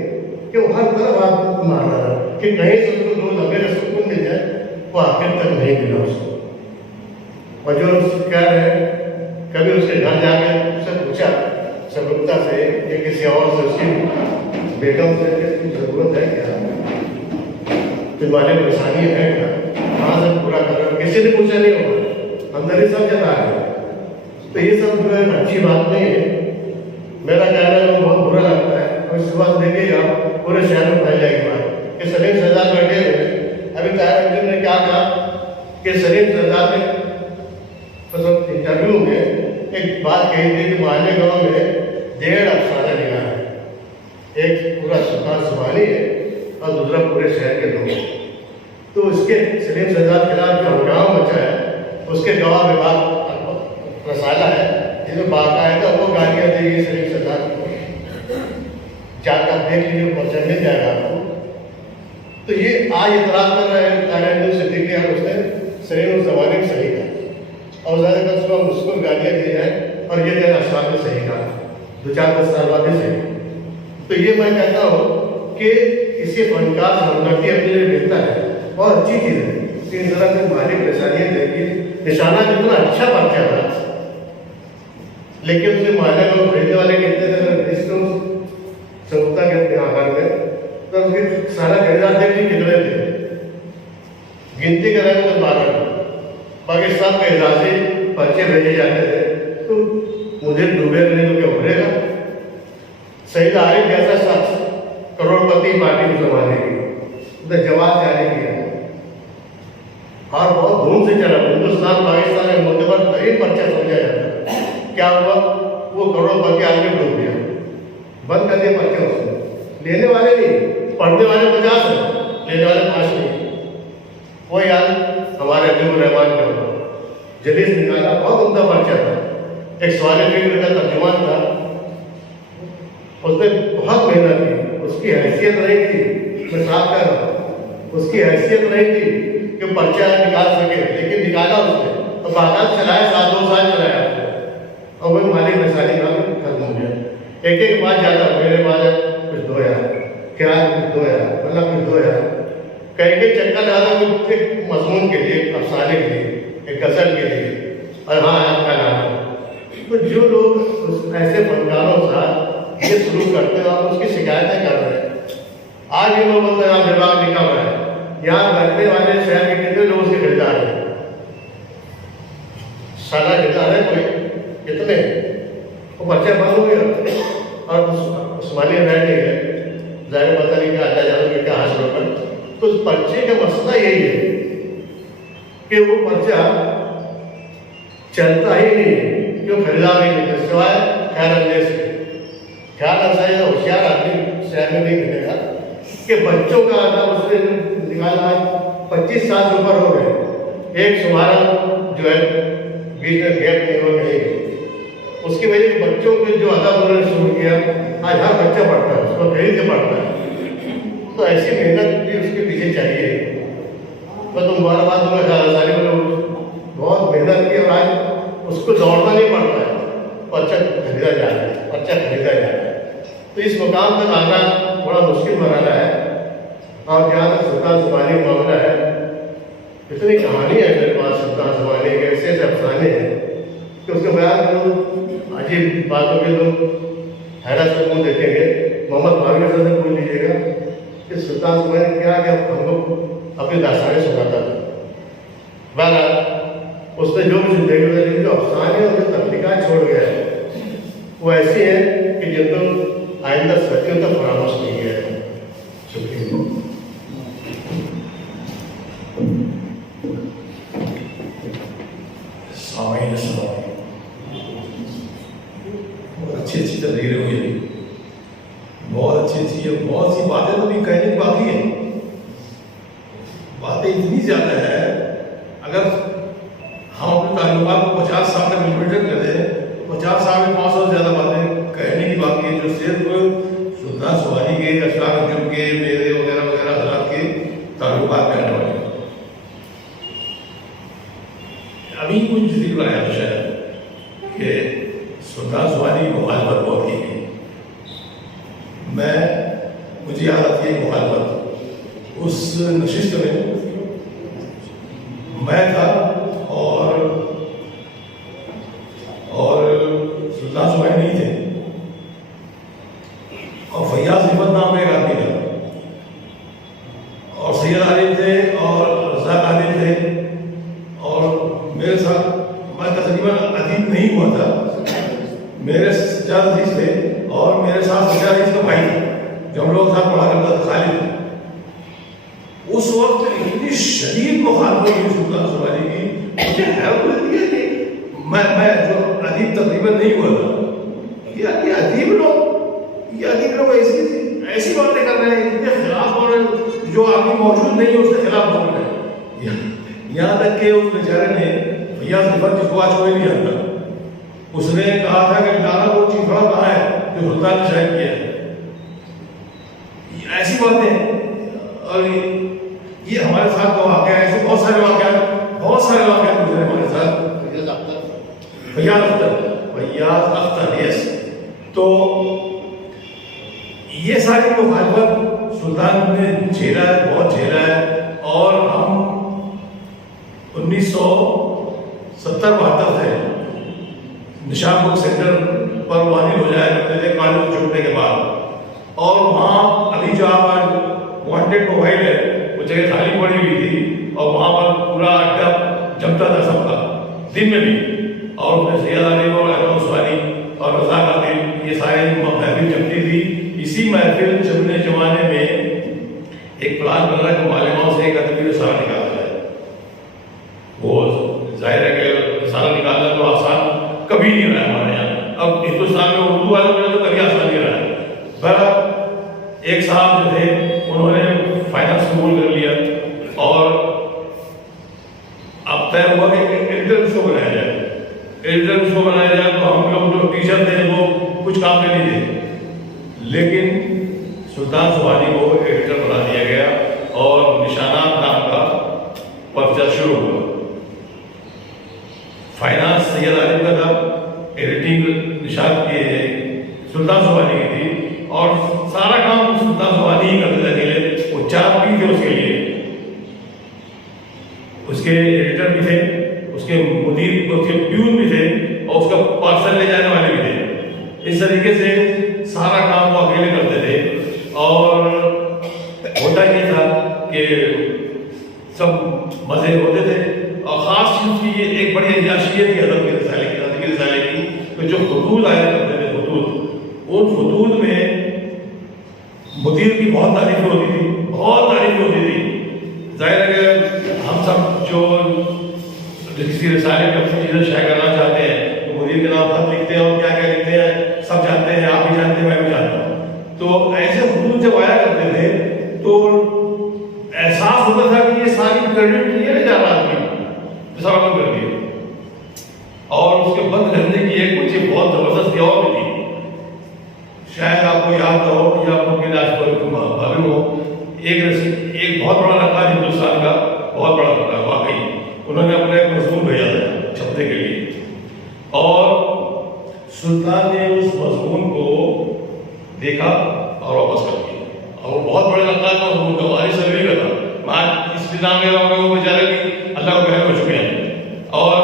कि वो हर तरफ हाथ मार रहा था कि कहीं से उसको 2 लंबे सुकून मिल जाए, वो आखिर तक नहीं मिला उसको। और जो कह रहे हैं कभी उसके घर जाकर उससे पूछा सबकता से या किसी और से, उसकी बेगम से जरूरत है क्या, तुम्हारी परेशानी है क्या, कहाँ से पूरा कर रहा, किसी ने पूछा नहीं होगा, अंदर ही सब जता है। तो ये सब जो है अच्छी बात नहीं है। मेरा कहना है बहुत बुरा लगता है। और इस बात देखिए आप पूरे शहर में फैल जाएगी बात कि सलीम शहजाद बैठे हुए, अभी ताहिर अंजुम ने क्या कहा कि सलीम शहजाद ने इंटरव्यू में एक बात कही थी कि माले गाँव में 1.5 अफसाना लिखा है, एक पूरा सुल्तान सुभानी है और दूसरा पूरे शहर के लोग। तो उसके सलीम शहजाद के खिलाफ जो हंगामा मचा है उसके गवाह विभाग के लिए पर्चा मिल जाएगा आपको। तो ये आज इतराज़ कर रहे हैं तारिक सिद्दीकी और उसने सलीम उस ज़माने में सही कहा और ज़्यादा कर सुबह उसको गालियाँ दी जाए और ये जो अशराफ ने सही कहा 2-4-10 साल बाद ही सही। तो ये मैं कहता हूँ कि किसी फनकार से हमदर्दी अपने लिए बेहतर है, बहुत अच्छी चीज़ है कि इन तरह से माली परेशानियाँ देखिए। निशाना कितना अच्छा पर्चा था, लेकिन उसे माला को भेजने वाले कहते थे इसको सबूता के अपने आकार में, तो फिर सारा खरीदार देखिए कितने थे, गिनती करें तो 12। पाकिस्तान के इजाजे पर्चे भेजे जाते थे तो मुझे डूबे नहीं तो क्या उभरेगा। सईद आरिफ जैसा शख्स करोड़पति पार्टी को संभालने की तो जवाब जारी किया और बहुत धूम से चला। हिंदुस्तान पाकिस्तान में मुतबर तरीन पर्चा समझा जाता है। क्या हुआ, वो करोड़पति आगे डूब गया, बंद कर दिया पर्चा उसने। लेने वाले नहीं, पढ़ने वाले 50 हैं, लेने वाले 5 नहीं। वो यार हमारे अब्दुल रहमान का जलीस निकाला, बहुत उम्दा पर्चा था, एक सवाल फिक्र का तर्जुमान था, उसने बहुत मेहनत की, उसकी हैसियत नहीं थी, मैं साफ कह रहा हूँ, उसकी हैसियत नहीं थी कि पर्चा निकाल सके, लेकिन निकाला उसने तो बाकायदा चलाया, 7-2 साल चलाया उसने और वही मालिक मिसाली का खत्म हो गया। एक बात ज़्यादा मेरे बाद कुछ दो यार, क्या कुछ दो यार, मतलब कुछ दो यार, कहीं के चक्कर डाला कुछ एक मजमून के लिए, अफसाने के लिए, एक गज़ल के लिए, और हाँ आपका गाना। तो जो लोग ऐसे फनकारों से ये शुरू करते हैं और उसकी शिकायतें कर रहे हैं, आज ये लोग बोलते हैं यहाँ दिमाग निकल रहा है, यहाँ बैठने वाले शहर के कितने लोग उसके खरीदार हैं, सारा खरीदार है कोई कितने, वो पर्चा बंद हो गया और उस्मानिया बैठ गए, ज़ाहिर पता नहीं क्या आता जाओगे क्या हासिल होगा। तो उस पर्चे का मसला यही है कि वो पर्चा चलता ही नहीं है, क्यों खरीदार नहीं मिलते सिवाय खैर अंदेश से। ख्याल ऐसा है होशियार आदमी शहर में नहीं मिलेगा कि बच्चों का आधा उसने निकाला है, 25 साल से ऊपर हो गए, एक सुमारा जो है बीच में गैप नहीं हो गई, उसकी वजह से बच्चों के जो अदब उन्होंने शुरू किया, आज हर बच्चा पढ़ता है, उसको खरीद के पढ़ता है। तो ऐसी मेहनत भी उसके पीछे चाहिए। मैं तो बार बार तुम्हें सारी बहुत मेहनत की और आज उसको दौड़ना नहीं पड़ता है, पर्चा खरीदा जा रहा है, पर्चा खरीदा जा रहा है। तो इस मुकाम तक आना बड़ा मुश्किल बनाना है। और जहाँ तक सुल्तान ज़मानी मामला है, इतनी कहानी है मेरे पास सुल्तान ज़मानी के, ऐसे ऐसे अफसाने हैं कि उसके बयान लोग अजीब बातों के लोग हैरत से मुँह देखेंगे। मोहम्मद भावी से पूछ लीजिएगा कि सुल्तान ज़मानी क्या क्या हमको अपनी दास्तानें सुनाता था। बहरहाल उसने जो भी जिंदगी में, लेकिन जो अफसाने और जो तकनीकात छोड़ गया है वो ऐसी हैं कि जिनको आइंदा सदियों तक फरामोश नहीं किया है। शुक्रिया। बहुत अच्छी तकरीरें हुई है, बहुत अच्छी है, बहुत सी बातें तो भी कहने की बाकी है, बातें इतनी ज़्यादा है। अगर हम अपने ताल्लुकात को 50 साल तक लिमिटेड कर दें तो 50 साल में 500 से ज़्यादा बातें कहने की बाकी है, जो सिर्फ सुल्तान सुहानी के, अशराफ अजम के, मेरे वगैरह वगैरह हज़रात के ताल्लुकात में आने वाले। अभी कुछ जिक्र आया था शायद कि सुल्तान सुहानी की मुखालफत बहुत की गई। मुझे याद आती है मुखालफत, उस नशिस्त में मैं था और सुल्तान सुहानी नहीं थे, और फैयाज हिम्मत नाम का एक आदमी था, और सैयद आलिम थे और रज़ाक आलिम थे, और मेरे साथ मैं तकरीबन अदीब नहीं हुआ था, मेरे सज्जाद अजीज थे और मेरे साथ सज्जाद अजीज का भाई था, जो हम लोग साथ पढ़ा करता था, खालिद। उस वक्त इतनी शदीद मुखालफत हुई सुल्तान सुहानी की, मुझे हैरत होती है कि मैं जो अदीब तकरीबन नहीं हुआ था, ये अदीब लोग ऐसी बातें कर रहे हैं, इतने खिलाफ हो रहे हैं, जो आदमी मौजूद नहीं है उसके खिलाफ बोल रहे हैं। यहाँ तक कि उस बेचारे ने फैयाज रिफत, जिसको आज कोई नहीं जानता, उसने कहा था कि नाना वो चीफड़ा कहाँ है जो सुल्तान ने शायद किया है। ऐसी बातें, और ये हमारे साथ तो वाक़या है, ऐसे बहुत सारे वाक़या गुजरे हमारे साथ। फैयाज अख्तर, यस। तो ये सारी मुखालफत सुल्तान ने झेला है, बहुत झेला है। और हम 1970-72 से निशानपुर सेंटर पर वाजिब हो जाया करते थे कॉलेज छूटने के बाद। और वहाँ अभी जो आप आज वांटेड मोबाइल है, वो जगह खाली पड़ी हुई थी और वहाँ पर पूरा अड्डा जमता था सबका, दिन में भी। और उसमें सैयद आलिम और अहमद उस्मानी और रज़ा कादिर, ये सारे महफिल जमती थी। इसी महफिल जमने जमाने में एक प्लान बना कि मालिमाओं से एक अदबी रसाला निकाला जाए। वो जाहिर है कि रसाला निकालना तो आसान कभी नहीं रहा हमारे यहाँ। अब हिंदुस्तान में उर्दू वालों के लिए तो कभी आसान नहीं रहा है। पर एक साहब जो थे उन्होंने फाइनेंस कबूल कर लिया और अब तय हुआ कि एडिटर उसको बनाया जाए। एडिटर उसको बनाया जाए तो हम लोग जो टीचर थे वो कुछ काम के नहीं थे, लेकिन सुल्तान सुभानी को एडिटर बना दिया गया और निशानात नाम का पर्चा शुरू हुआ। फाइनेंस सैयद आलिम का था, एडिटिंग निशात के सुल्तान सुभानी की थी और सारा काम सुल्तान सुभानी ही करते थे अकेले। वो 4 पी थे उसके लिए, उसके एडिटर भी थे, उसके मुदीर, उसके प्यून भी थे और उसका पार्सल ले जाने वाले भी थे। इस तरीके से सारा काम वो अकेले करते थे। और होता ये था कि सब मज़े होते थे। और ख़ास चीज़ की ये एक बड़ी अयाशियत थी अदब के रिसाले की, तो जो खतूत आया करते थे, उन खतूत में मुदीर की बहुत तारीफ़ होती थी, बहुत तारीफ़ होती थी। ज़ाहिर है कि हम सब जो किसी रिसाले में अपनी चीज़ें शेयर करना चाहते हैं तो मुदीर के नाम खत लिखते हैं और क्या क्या लिखते हैं सब जानते हैं, आप भी जानते हैं, मैं भी जानता हूँ। तो ऐसे खतूत जब आया करते थे तो एहसास होता था कि ये सारी क्रेडिट नहीं जा रहा आदमी, सब बंद कर दिया। और उसके बंद करने की एक मुझे बहुत ज़बरदस्त और भी थी, शायद आपको याद हो या आपको मालूम हो। एक बहुत बड़ा लखा हिंदुस्तान का, बहुत बड़ा लखा वाकई, उन्होंने अपना एक मजमून भेजा था छपने के लिए और सुल्तान ने उस मजमून को देखा और वापस कर दिया। और बहुत बड़े लखा था मजमून का, वारिस अली का था। मैं इस नाम ले रहा हूँ, वो बेचारे भी अल्लाह को बहन हो चुके हैं। और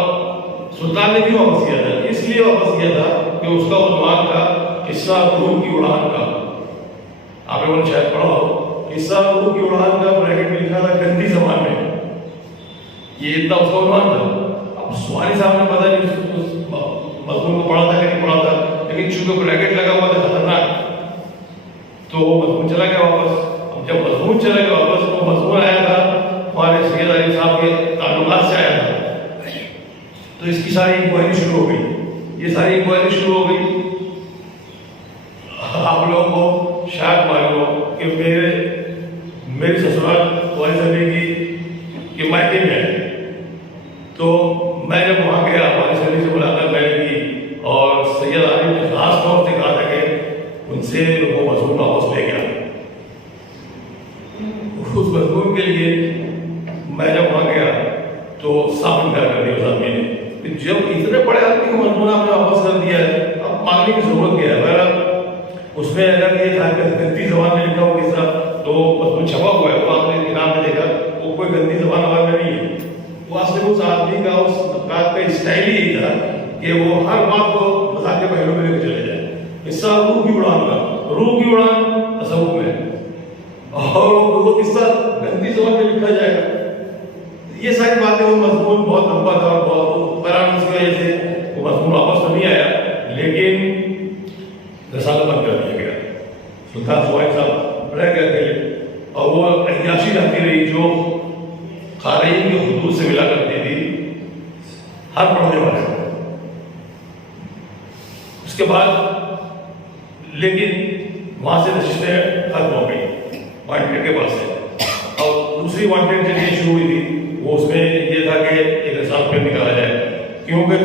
सुल्तान ने क्यों वापस किया था? इसलिए वापस किया था कि उसका उन्वान था किस्सा रूह की उड़ान का। आप लोगों ने शायद पढ़ा हो, किस्सा रूह की उड़ान का ब्रैकेट में लिखा था गंदी जबान में। ये इतना उसका उन्वान था। अब सुहानी साहब ने पता नहीं उस मजमून को पढ़ा था कि नहीं पढ़ा था, लेकिन चूंकि ब्रैकेट लगा हुआ था खतरनाक, तो मजमून चला गया वापस। अब जब मजमून चला गया वापस तो मजमून आया था हमारे सैयद अली साहब के ताल्लुकात से आया था। तो इसकी सारी इंक्वायरी शुरू हो गई। ये सारी इंक्वायरी शुरू हो गई। आप लोगों को शायद मालूम हो कि मेरी ससुराल वारिस अली की मायके में है। तो मैं जब वहाँ गया, वारिस अली से मुलाकात मैंने की और सैयद आलिम ने खास तौर से कहा था कि उनसे वो मजमून वापस ले गया। उस मजमून के लिए मैं जब वहाँ गया तो साफ इनकार कर दिया उस आदमी ने। जब इतने बड़े आदमी को मजमून आपने वापस कर दिया है, अब मांगने की जरूरत क्या है? बहरहाल उसमें अगर ये था कि गंदी जबान में लिखा हो किस्सा, तो मजमून छपा हुआ है, वो आपने नाम में देखा, वो कोई गंदी जबान आवाज में नहीं है। वो असल उस आदमी का, उस बात का स्टाइल ही था कि वो हर बात को मजाक के पहलू में लेकर चले जाए। किस्सा रूह की उड़ान का, रूह की उड़ान तसव्वुफ में, और वो किस्सा गंदी जबान में लिखा जाएगा। ये सारी बातें, वो मजमून बहुत लंबा था और बहुत बहरहाल उसकी वजह से वो मजमून वापस तो नहीं आया, लेकिन रसाला बंद कर दिया गया। सुल्तान सुहानी साहब रह गए थे और वो अयाशी जाती रही जो क़ारीन के हुदूद से मिला करती थी हर पढ़ने वाले को। उसके बाद लेकिन वहाँ से नशिस्तें खत्म हो गई वांटेड के पास से, और दूसरी वांटेड जब शुरू हुई थी वो उसमें ये था कि एक रिसाल फिर निकाला जाए, क्योंकि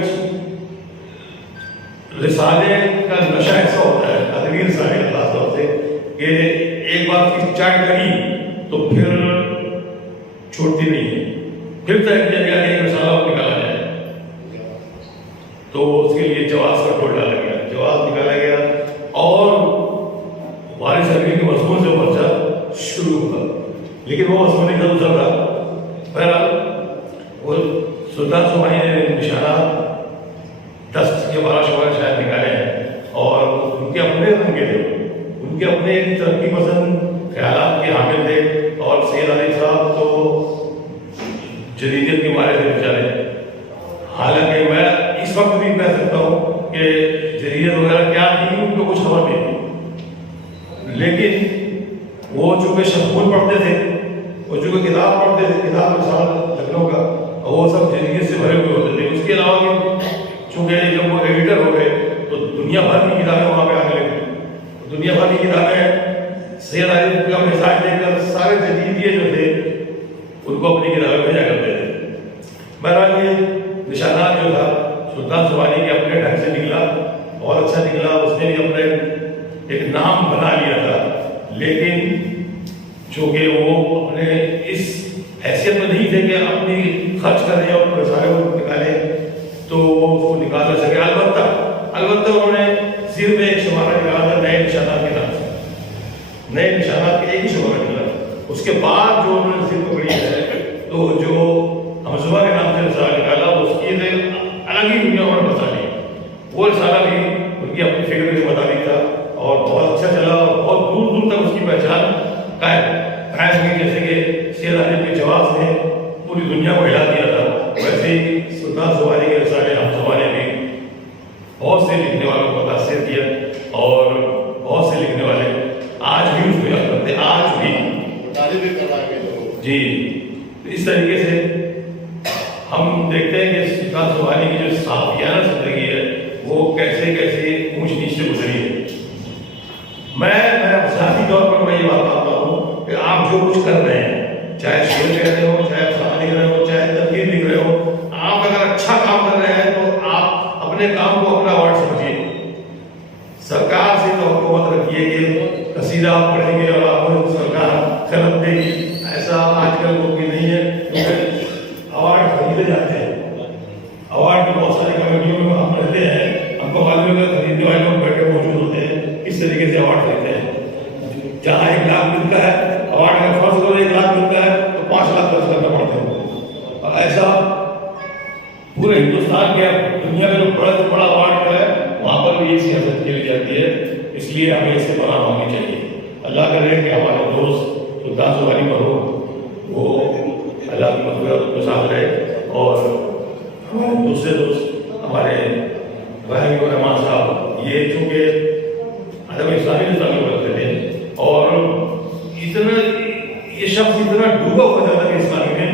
रिसाले का नशा ऐसा होता है, अदबी रिसाले खास तौर से, कि एक बार की चाट लगी तो फिर छूटती नहीं है, फिर तय किया गया कि एक रिसाला निकाला जाए। तो उसके लिए जवाब का टोल डाला गया, जवाब निकाला गया और वारिस अली के मजमून से पर्चा शुरू हुआ, लेकिन वो मजमून का दूसरा था। बहरहाल वो सुल्तान सुबानी ने निशाना 10 या 12 शवाल शायद निकाले हैं और उनके अपने रंगे थे, उनके अपने तरक्की पसंद ख्यालात के हामिल थे। और सैयद अली साहब तो जदीदियत के मारे थे बेचारे। हालांकि मैं इस वक्त भी कह सकता हूँ कि जदीदियत वगैरह क्या थी उनको कुछ खबर नहीं थी, लेकिन वो चूँकि शफून पढ़ते थे, वो चूँकि किताब पढ़ते थे, किताब मिसाल लखनऊ का, और वो सब जदीदियत से भरे हुए होते थे। उसके अलावा चूँकि जब वो एडिटर हो गए तो दुनिया भर की किताबें वहाँ पे आने लगी, दुनिया भर की किताबें सैयद अली का मिसाल देखकर सारे जदीदिये जो थे उनको अपनी किताबें भेजा करते थे। बहरहाल ये निशाना जो था सुल्तान सुबानी के अपने ढंग से निकला, बहुत अच्छा निकला, उसने भी अपने एक नाम बना लिया था। लेकिन चूँकि वो अपने इस हैसियत में नहीं थे कि अपनी खर्च करें और रसाले को निकालें, तो वो उसको निकाल ना सके। अलबत्ता उन्होंने सिर में एक शुमारा निकाला था नए निशानात के नाम से, नए निशानात के एक ही शुमारा निकला। उसके बाद जो उन्होंने सिर पकड़ी है तो जो हमजुबा के नाम से रसाला निकाला, उसकी अलग ही दुनिया और बसा ली। वो रसाला भी उनकी अपनी फिक्र के मुताबिक था और बहुत अच्छा चला और बहुत दूर दूर तक उसकी पहचान कायम हुई। जैसे कि सैयद अली के जवाब ने पूरी दुनिया को हिला दिया था, वैसे ही सुल्तान सुबानी के रसाले हमजुबा ने भी बहुत से लिखने वालों को मुतासिर किया और बहुत से लिखने वाले आज भी उसको याद करते, आज भी जी। इस तरीके से हम देखते हैं कि सुल्तान सुबानी की जो साफियाना जिंदगी है वो कैसे कैसे ऊंच नीच से गुजरी है। मैं ज़ाती तौर पर मैं ये बात मानता हूँ कि आप जो कुछ कर रहे हैं, चाहे शेर कह रहे हो, चाहे अफसाना लिख रहे हो, चाहे तकरीर लिख रहे हो, आप अगर अच्छा काम कर रहे हैं तो आप अपने काम को अपना अवार्ड समझिए। सरकार से तो हुकूमत रखिए कि कसीदा आप पढ़ेंगे और आपको सरकार खलत देगी, ऐसा आजकल मुमकिन नहीं है, क्योंकि अवार्ड खरीदे जाते हैं। अवार्ड में बहुत सारी कमेटियों में हम रहते हैं, हमको मालूम है खरीदने वाले लोग बैठे मौजूद होते हैं, इस तरीके से अवार्ड खरीदते हैं। जहाँ 1 लाख मिलता है अवार्ड का फर्ज करो 1 लाख मिलता है तो 5 लाख खर्च करना पड़ता है। और ऐसा पूरे हिंदुस्तान के दुनिया में जो बड़ा से बड़ा अवार्ड है वहाँ पर भी ये सियासत खेली जाती है, इसलिए हमें इससे बना होनी चाहिए। अल्लाह करे कि हमारे दोस्त सुल्तान सुबानी मरहूम वो अल्लाह की मग़फ़िरत के साथ रहे और हमारे दूसरे दोस्त हमारे वाहिद रहमान साहब, ये चूँकि अदब इस्लामी में ताल्लुक़ रखते थे और इतना ये शख्स इतना डूबा हुआ था अदब इस्लामी में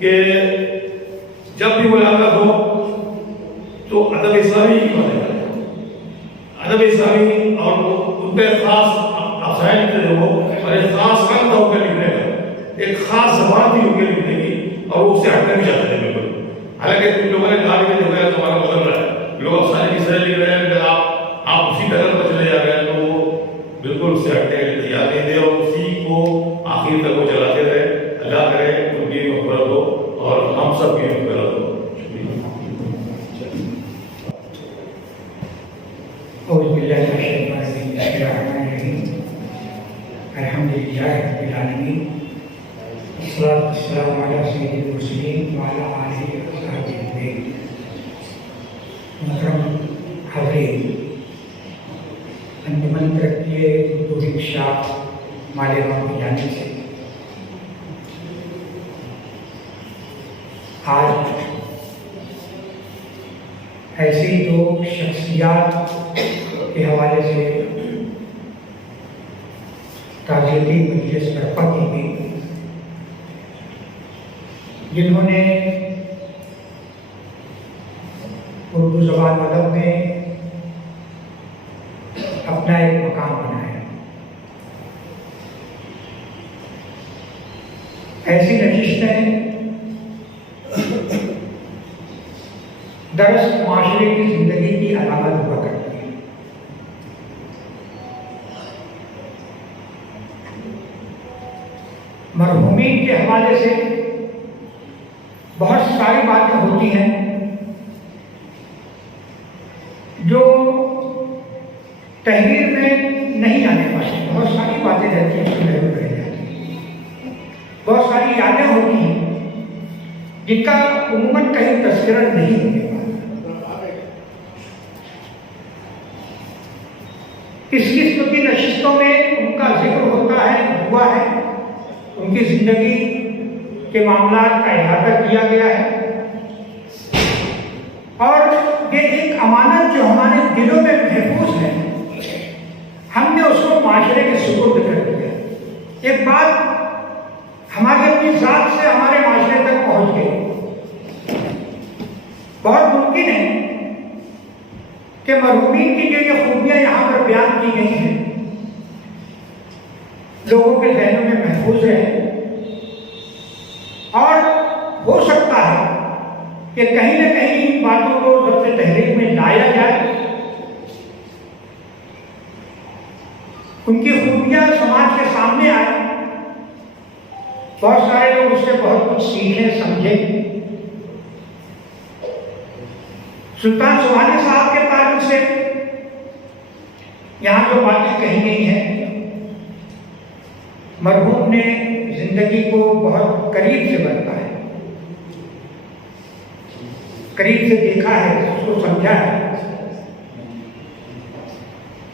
कि जब भी मुलाकात हो तो अदब इस्लामी की बातें करें, अदब इस्लामी और उनके खास अफसाने लिखते थे वो, और एक खास रंग था उनके लिखने का, एक खास जबान थी उनके लिखने की और वो उससे हटना भी चाहते थे बिल्कुल। हालांकि कुछ लोगों ने कहा कि देखो तुम्हारा बदल रहा है, लोग अफसाने की तरह लिख रहे हैं कि आप उसी तरह पर चले जा रहे हैं, तो वो बिल्कुल उससे हटने के लिए तैयार नहीं थे और उसी को आखिर तक वो चलाते रहे। अल्लाह करे उनकी मग़फ़िरत हो और हम सब की मग़फ़िरत हो। अल्हम्दुलिल्लाह रब्बिल आलमीन, अस्सलातु वस्सलामु अला सय्यिदिल मुरसलीन व अला आलिहि व सहबिहि अजमईन। मुहतरम हाज़रीन, अंजुमन तरक्की तौहीद शाह मालेगांव की जानिब से आज ऐसी 2 शख्सियात के हवाले से ताज़ियती मजलिस बर्पा की गई, जिन्होंने उर्दू ज़बान अदब में अपना एक मकाम बनाया। ऐसी नशिस्तें दरअसल माशरे की ज़िंदगी की अलामत हुआ करती हैं। मरहूमीन के हवाले से बहुत सारी बातें होती हैं जो तहरीर में नहीं आने वाली। बहुत सारी बातें रहती हैं जो रह जाती हैं, बहुत सारी यादें होती हैं जिनका उम्मन कहीं तस्करा नहीं होने वाला। इस किस्म की नशिस्तों में उनका जिक्र होता है, हुआ है, उनकी जिंदगी के मामला का इहाता किया गया है और ये एक अमानत जो हमारे दिलों में महफूज है, हमने उसको माशरे के सुपुर्द कर दिया। एक बात हमारी अपनी जात से हमारे माशरे तक पहुंच गई। बहुत मुमकिन है कि मरहूमीन की जो ये खूबियां यहाँ पर बयान की गई हैं लोगों के ज़हनों में महफूज है और हो सकता है कि कहीं न कहीं इन बातों को ज़ब्त तहरीर में लाया जाए, उनकी खूबियां समाज के सामने आए, बहुत सारे लोग उससे बहुत कुछ सीखें समझें। सुल्तान सुभानी साहब के ताल्लुक से यहाँ जो बातें कही गई हैं, मरहूम ने जिंदगी को बहुत करीब से बरता है, करीब से देखा है, उसको समझा है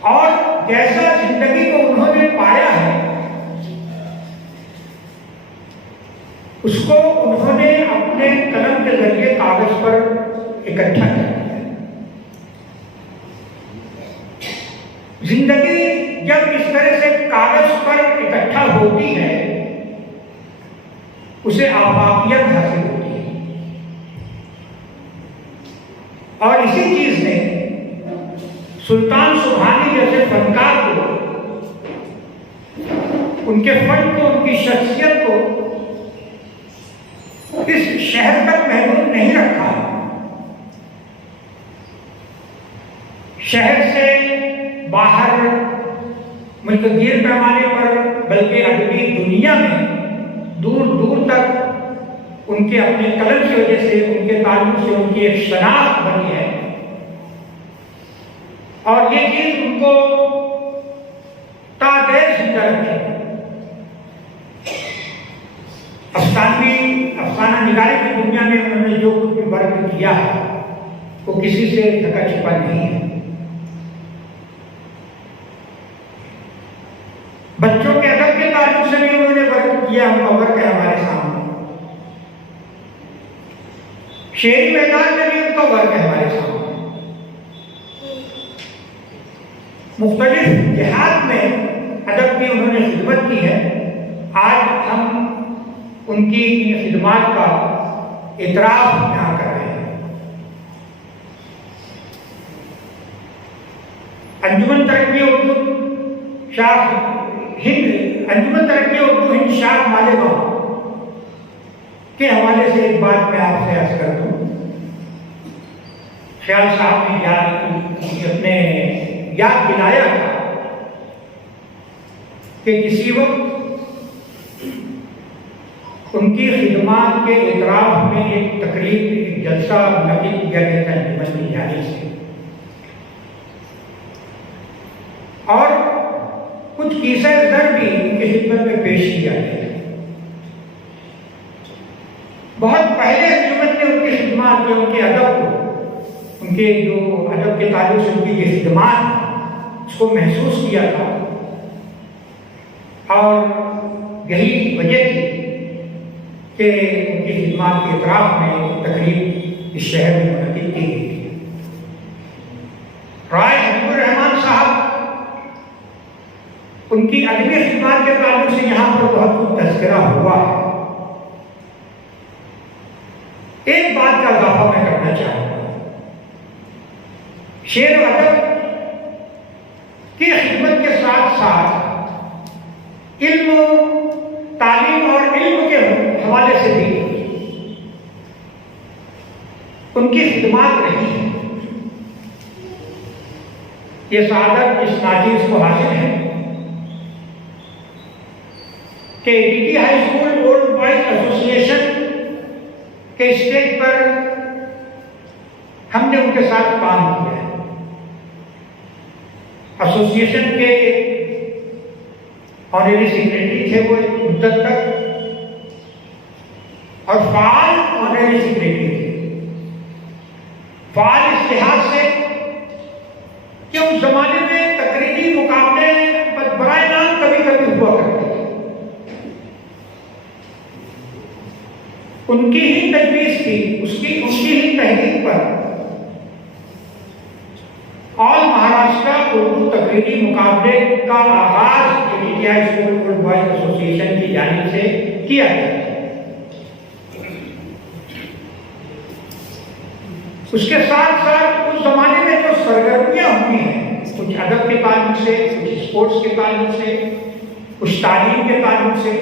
और जैसा जिंदगी को उन्होंने पाया है उसको उन्होंने अपने कलम के जरिए कागज पर इकट्ठा किया। जिंदगी जब इस तरह से कागज पर इकट्ठा होती है उसे आफाकियत हासिल होती है और इसी चीज ने सुल्तान सुभानी जैसे फनकार को, उनके फन को, उनकी शख्सियत को इस शहर तक महदूद नहीं रखा। शहर से बाहर मुल्कगीर पैमाने पर बल्कि अरबी दुनिया में दूर दूर तक उनके अपने कलम की वजह से, उनके ताल्लुक से उनकी एक शनाख्त बनी है और ये चीज उनको तादेर जिंदा रखी। अफसाना निगारी की दुनिया में उन्होंने जो कुछ भी वर्क किया है वो किसी से ढका छिपा नहीं है। बच्चों के अदब के ताल्लुक से भी उन्होंने वर्क किया, उनका वर्क है हमारे सामने। शेरी मैदान में भी उनका वर्क है हमारे सामने। मुख्तलिफ जिहाद में अदब की उन्होंने खिदमत की है। आज हम उनकी इन खिदमत का इतराफ यहाँ कर रहे हैं। अंजुमन तरक्की उर्दू शाख हिंद, अंजुमन तरक्की उर्दू हिंद शाख मालेगांव के हवाले से एक बात मैं आपसे अर्ज कर दूं। ख्याल साहब ने अपने याद दिलाया था कि किसी वक्त उनकी खिदमत के इतराफ में एक तकरीब, एक जलसा मुनक़िद किया गया था अंजुमन की जानिब से और कुछ किस्से दर भी उनकी खिदमत में पेश किया गया। बहुत पहले अंजुमन ने उनकी खिदमत में, उनके अदब को, उनके जो अदब के ताल्लुक से उनकी ये खिदमत उसको महसूस किया था और यही वजह थी कि उनकी खिदमत के इतराफ में तकरीब इस शहर में मुनक़िद की गई थी। राय हबीबुर रहमान साहब, उनकी अदबी खिदमत के ताल्लुक से यहाँ पर बहुत कुछ तज़किरा हुआ है। एक बात का इजाफा मैं करना चाहूँगा। शेर व अदब की खिदमत के साथ साथ इल्म, तालीम और इल्म के हवाले से भी उनकी खिदमत रही है। ये सआदत इस नाचीज को हासिल है کہ D high school old boys association کے اسٹیج پر ہم نے ان کے ساتھ کام کیا ہے. ایسوسیشن کے آنریری سیکریٹری تھے وہ ایک مدت تک، اور فعال آنریری سیکریٹری تھے. فعال اس لحاظ سے کہ اس زمانے میں تقریری مقابلے برائے نام کبھی کبھی ہوا کرتے تھے. ان کی ہی تجویز تھی، ان کی ہی تحریک پر آل مہاراشٹرا اردو تقریری مقابلے کا آغاز India school old boys association کی جانب سے کیا گیا. اس کے ساتھ ساتھ اس زمانے میں جو سرگرمیاں ہوتی ہیں، کچھ ادب کے تعلق سے، کچھ اسپورٹس کے تعلق سے، کچھ تعلیم کے تعلق سے،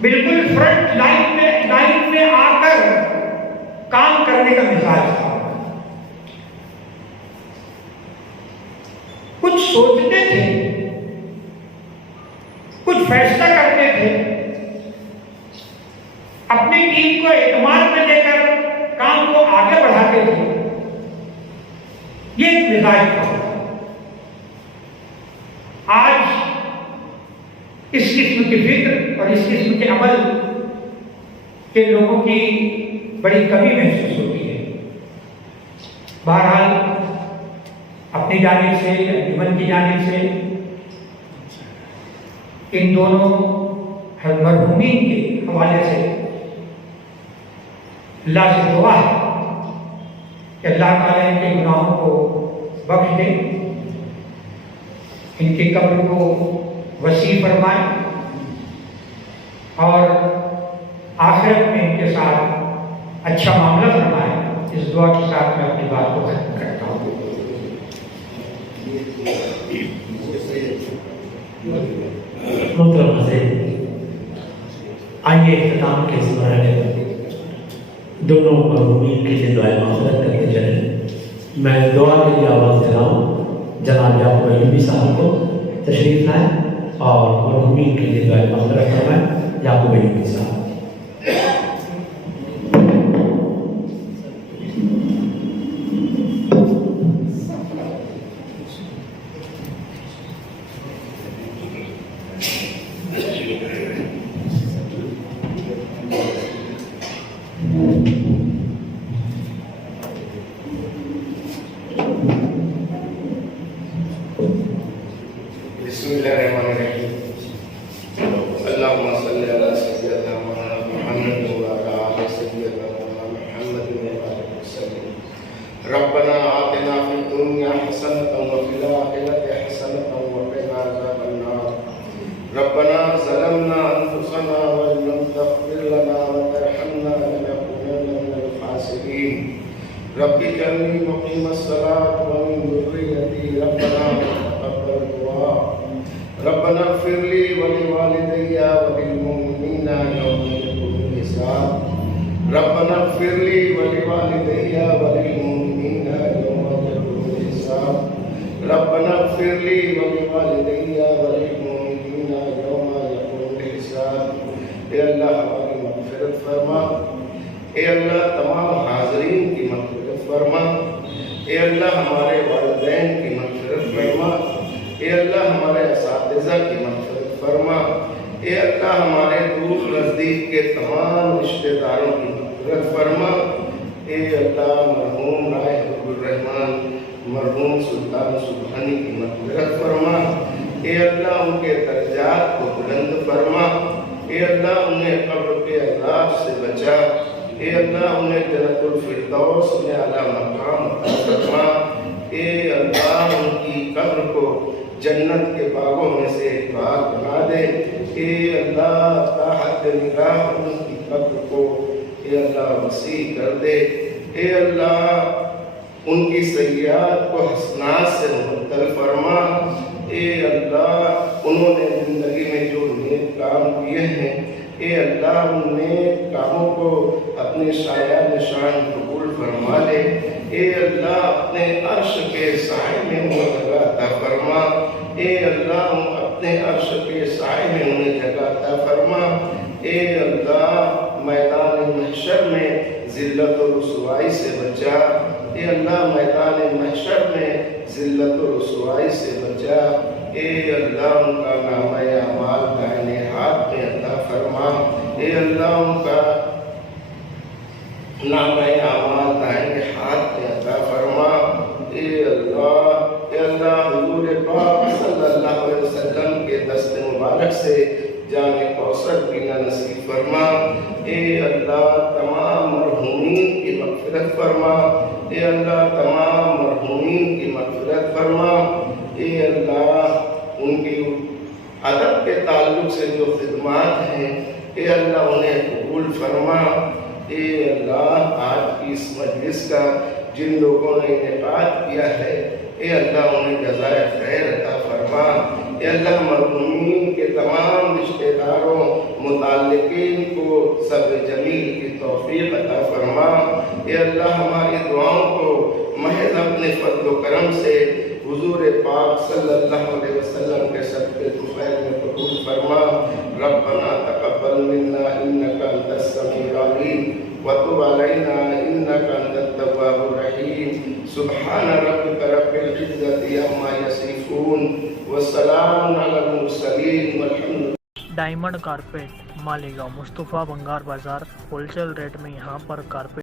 بالکل فرنٹ لائن میں آ کر کام کرنے کا مزاج تھا. کچھ سوچتے تھے، کچھ فیصلہ کرتے تھے، اپنی ٹیم کو اعتماد میں لے کر کام کو آگے بڑھاتے تھے. یہ ایک مزاج تھا. آج اس قسم کی فکر اور اس قسم کے عمل کے لوگوں کی بڑی کمی محسوس ہوتی ہے. بہرحال اپنی جانب سے، انجمن کی جانب سے ان دونوں مرحومین کے حوالے سے اللہ سے دعا ہے کہ اللہ تعالیٰ ان کے گناہوں کو بخش دے، ان کی قبر کو وسیع فرمائے، اور آخرت میں ان کے ساتھ اچھا معاملہ فرمائے. اس دعا کے ساتھ میں اپنی بات کو ختم کرتا ہوں. محترم حضرت، آئیے اختتام کے اس مرحلے پر دونوں مرحومین کے لیے دعائیں مغفرت کرتے چلیں. میں دعا کے لیے آواز دے رہا ہوں. جناب یعقوب ایوبی صاحب کو تشریف لائیں اور مرحومین کے لیے دعائیں مغفرت کرائیں. یعقوب ایوبی صاحب. ربنا آتنا في الدنيا حسنة وفي الآخرة حسنة وقنا عذاب النار. ربنا ظلمنا أنفسنا وإن لم تغفر لنا وترحمنا لنكونن من الخاسرين. رب اجعلني مقيم الصلاة ومن ذريتي ربنا تقبل دعاء. ربنا اغفر لي ولوالدي وللمؤمنين يوم يقوم الحساب. ربنا اغفر لي ولوالدي وللمؤمنين يوم يقوم الحساب. ربنا اغفر لي ولوالدي وللمؤمنين يوم يقوم الحساب. اے اللہ ہماری مغفرت فرما. اے اللہ تمام حاضرین کی مغفرت فرما. اے اللہ ہمارے والدین کی مغفرت فرما. اے اللہ ہمارے اساتذہ کی مغفرت فرما. اے اللہ ہمارے دور نزدیک کے تمام رشتہ داروں کی مغفرت فرما. اے اللہ مرحوم رائے حب الرحمان مرحوم سلطان سبحانی کی مغفرت فرما. اے اللہ ان کے درجات کو بلند فرما. اے اللہ انہیں قبر کے عذاب سے بچا. اے اللہ انہیں جنت الفردوس میں اعلیٰ مقام عطا فرما. اے اللہ ان کی قبر کو جنت کے باغوں میں سے ایک باغ بنا دے. اے اللہ تحت نگاہ ان کی قبر کو اے اللہ وسیع کر دے. اے اللہ ان کی سیئات کو حسنات سے مبدل فرما. اے اللہ انہوں نے زندگی میں جو نیک کام کیے ہیں اے اللہ ان نیک کاموں کو اپنے سایہ نشان قبول فرما لے. اے اللہ اپنے عرش کے سائے میں وہ جگہ عطا فرما. اے اللہ اپنے عرش کے سائے میں انہیں جگہ عطا فرما، اے اللہ میدان محشر میں ذلت و رسوائی سے بچا، اے اللہ میدان محشر میں ذلت و رسوائی سے بچا، اے اللہ ان کا نامہ اعمال دائنے ہاتھ میں عطا فرما، اے اللہ ان کا نامہ اعمال دائنے ہاتھ میں عطا فرما، اے اللہ حضور پاک صلی اللہ علیہ وسلم کے دست مبارک سے جام کوثر پینا نصیب فرما، اے اللہ تمام مرحومین کی مغفرت فرما، اے اللہ تمام مرحومین کی مغفرت فرما، اے اللہ ان کی ادب کے تعلق سے جو خدمات ہیں اے اللہ انہیں قبول فرما، اے اللہ آج کی اس مجلس کا جن لوگوں نے انعقاد کیا ہے اے اللہ انہیں جزائے خیر عطا فرما، اے اللہ مرحومین کے تمام رشتہ داروں متعلقین کو صبر جمیل کی توفیق عطا فرما، اے اللہ ہماری دعاؤں کو محض اپنے فضل و کرم سے حضور پاک صلی اللہ علیہ وسلم کے صدقے طفیل میں قبول فرما، ربنا تقبل منا انک انت السمیع العلیم وتب علینا انک انت التواب الرحیم، سبحان ربک رب العزۃ عما یصفون والسلام علی المرسلین والحمد للہ۔ ڈائمنڈ کارپیٹ مالیگاؤں مصطفیٰ بنگار بازار ہول سیل ریٹ میں یہاں پر کارپیٹ